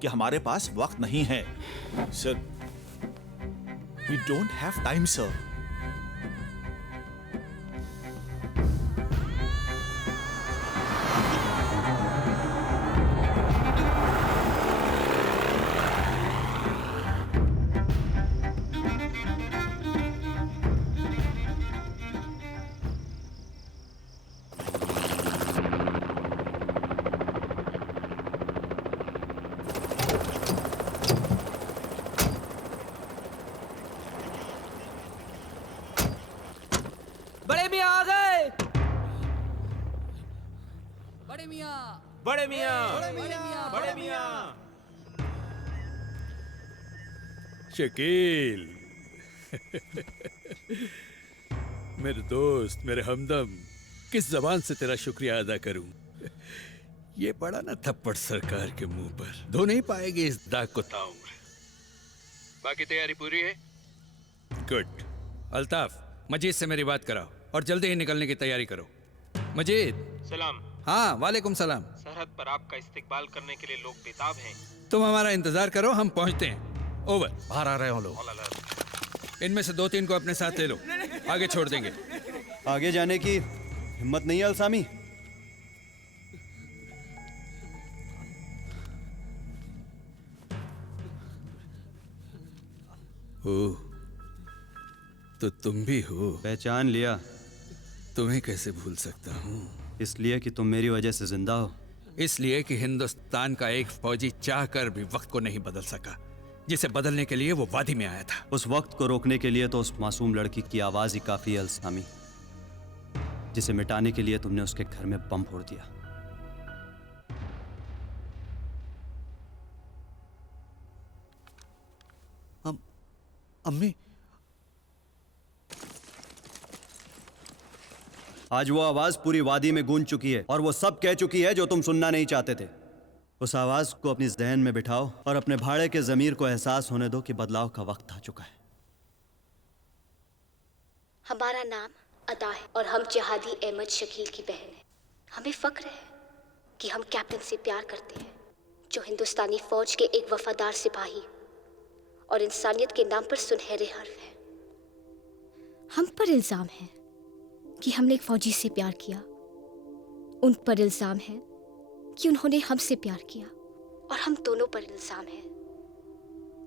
कि हमारे पास वक्त नहीं है sir. We don't have time sir. बड़े मियाँ आ गए। बड़े मियाँ, बड़े मियाँ, बड़े मियाँ। शकील मेरे दोस्त, मेरे हमदम, किस जबान से तेरा शुक्रिया अदा करूं? ये पड़ा ना थप्पड़ सरकार के मुंह पर, धो नहीं पाएगी इस दाग को ताउम्र। बाकी तैयारी पूरी है? गुड। अल्ताफ, मजीद से मेरी बात कराओ और जल्दी ही निकलने की तैयारी करो। मजीद। सलाम। हाँ, वालेकुम सलाम। सरहद पर आपका इस्तकबाल करने के लिए लोग बेताब हैं। तुम हमारा इंतजार करो, हम पहुंचते हैं। ओवर। बाहर आ रहे हो लोग। इनमें से 2-3 को अपने साथ ले लो, आगे छोड़ देंगे। आगे जाने की हिम्मत नहीं है अलसामी? ओह, तो तुम भी हो? पहचान लिया। तुम्हें कैसे भूल सकता हूँ? इसलिए कि तुम मेरी वजह से जिंदा हो। इसलिए कि हिंदुस्तान का एक फौजी चाहकर भी वक्त को नहीं बदल सका, जिसे बदलने के लिए वो वादी में आया था। उस वक्त को रोकने के लिए तो उस मासूम लड़की की आवाज ही काफी है अल्सामी, जिसे मिटाने के लिए तुमने उसके घर में बम फोड़ दिया। अम्मी, आज वो आवाज पूरी वादी में गूंज चुकी है और वो सब कह चुकी है जो तुम सुनना नहीं चाहते थे। उस आवाज को अपनी जहन में बिठाओ और अपने भाड़े के जमीर को एहसास होने दो कि बदलाव का वक्त आ चुका है। हमारा नाम अदा है और हम जिहादी अहमद शकील की बहन हैं। हमें फख्र है कि हम कैप्टन से प्यार करते हैं, जो हिंदुस्तानी फौज के एक वफादार सिपाही और इंसानियत के नाम पर सुनहरे हर्फ है। हम पर इल्जाम है कि हमने एक फौजी से प्यार किया, उन पर इल्जाम है कि उन्होंने हमसे प्यार किया, और हम दोनों पर इल्जाम है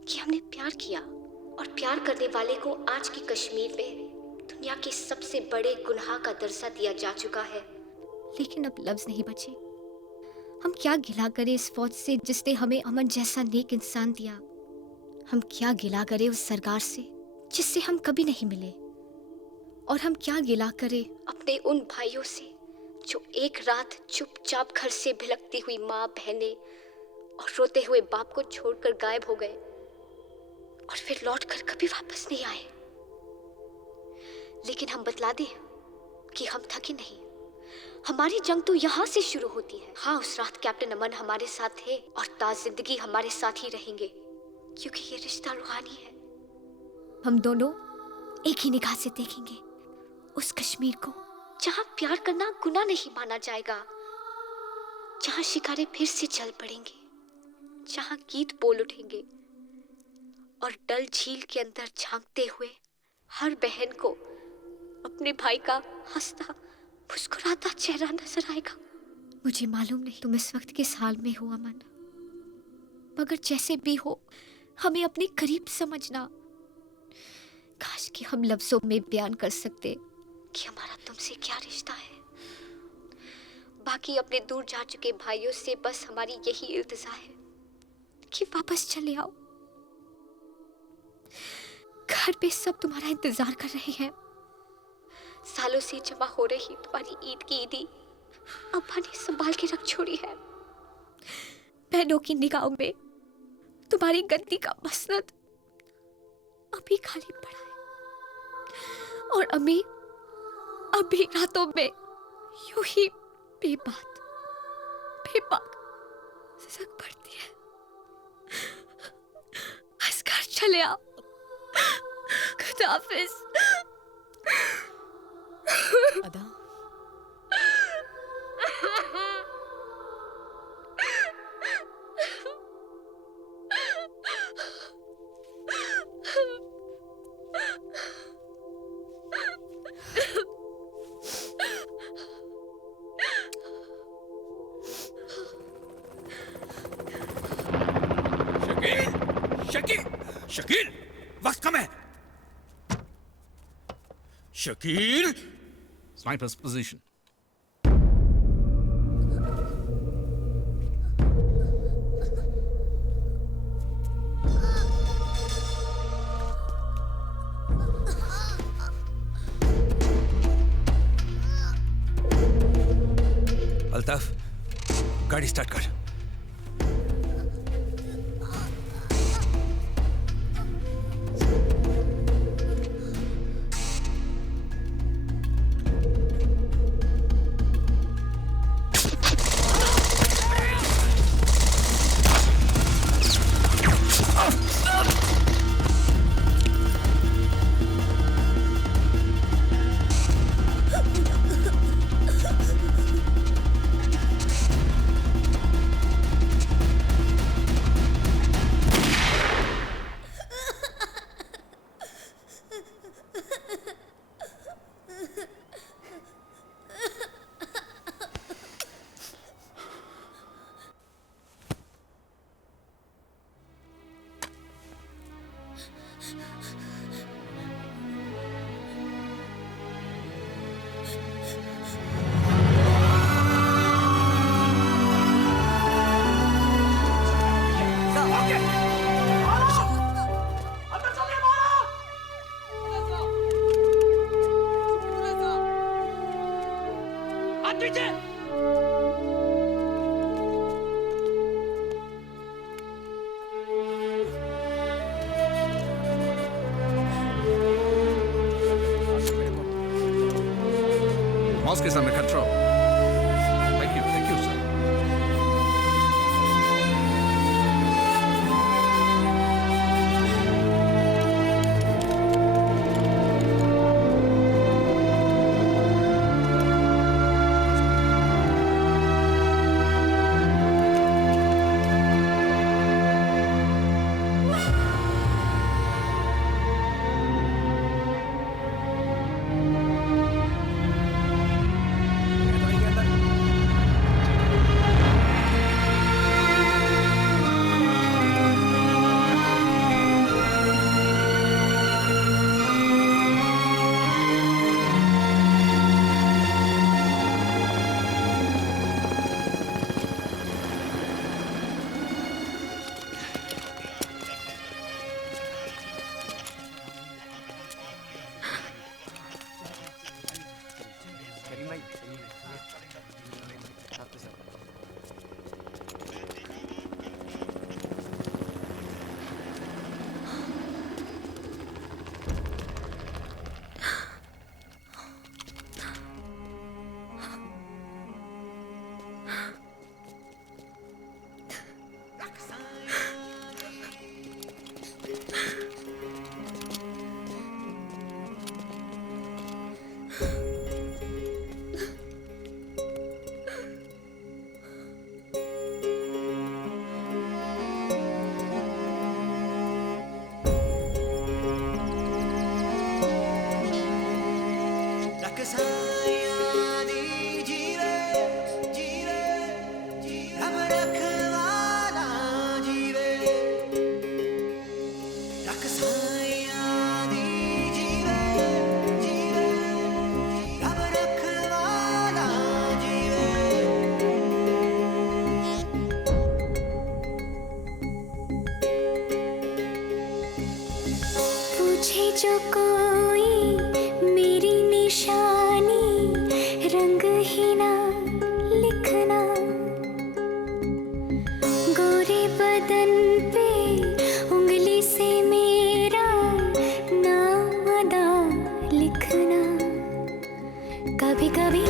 कि हमने प्यार किया और प्यार करने वाले को आज की कश्मीर में दुनिया के सबसे बड़े गुनाह का दर्जा दिया जा चुका है। लेकिन अब लफ्ज नहीं बचे। हम क्या गिला करें इस फौज से जिसने हमें अमन जैसा नेक इंसान दिया। हम क्या गिला करें उस सरकार से जिससे हम कभी नहीं मिले। और हम क्या गिला करें अपने उन भाइयों से जो एक रात चुपचाप घर से भिलकती हुई माँ, बहनें और रोते हुए बाप को छोड़कर गायब हो गए और फिर लौटकर कभी वापस नहीं आए। लेकिन हम बतला दें कि हम थके नहीं। हमारी जंग तो यहाँ से शुरू होती है। हाँ, उस रात कैप्टन अमन हमारे साथ थे और ताज जिंदगी हमारे साथ ही रहेंगे, क्योंकि ये रिश्ता रूहानी है। हम दोनों एक ही निगाह से देखेंगे उस कश्मीर को जहाँ प्यार करना गुनाह नहीं माना जाएगा, जहाँ शिकारे फिर से चल पड़ेंगे, जहाँ गीत बोल उठेंगे और डल झील के अंदर झांकते हुए हर बहन को अपने भाई का हंसता मुस्कुराता चेहरा नजर आएगा। मुझे मालूम नहीं तुम इस वक्त किस हाल में हो अमन, मगर जैसे भी हो हमें अपने करीब समझना। काश कि हम लफ्जों में बयान कर सकते कि हमारा तुमसे क्या रिश्ता है। बाकी अपने दूर जा चुके भाइयों से बस हमारी यही इल्तिजा है कि वापस चले आओ। घर पे सब तुम्हारा इंतजार कर रहे हैं। सालों से जमा हो रही तुम्हारी ईद की ईदी अब्बा ने संभाल के रख छोड़ी है। बहनों की निगाहों में तुम्हारी गद्दी का मसनद अभी खाली पड़ा है और अम्मी अभी रातों में यूं ही बेबाक सिसक पड़ती है। हंसकर चले आओ। खुदा हाफिज। अदा, शकील, वक्त कम है। Shakeel, snipers position. अल्ताफ, गाड़ी स्टार्ट कर। हाथ पीछे। बॉस के सामने कंट्रोल। Thank you sir. जो कोई मेरी निशानी रंग ही ना लिखना, गोरे बदन पे उंगली से मेरा नाम अदा लिखना, कभी कभी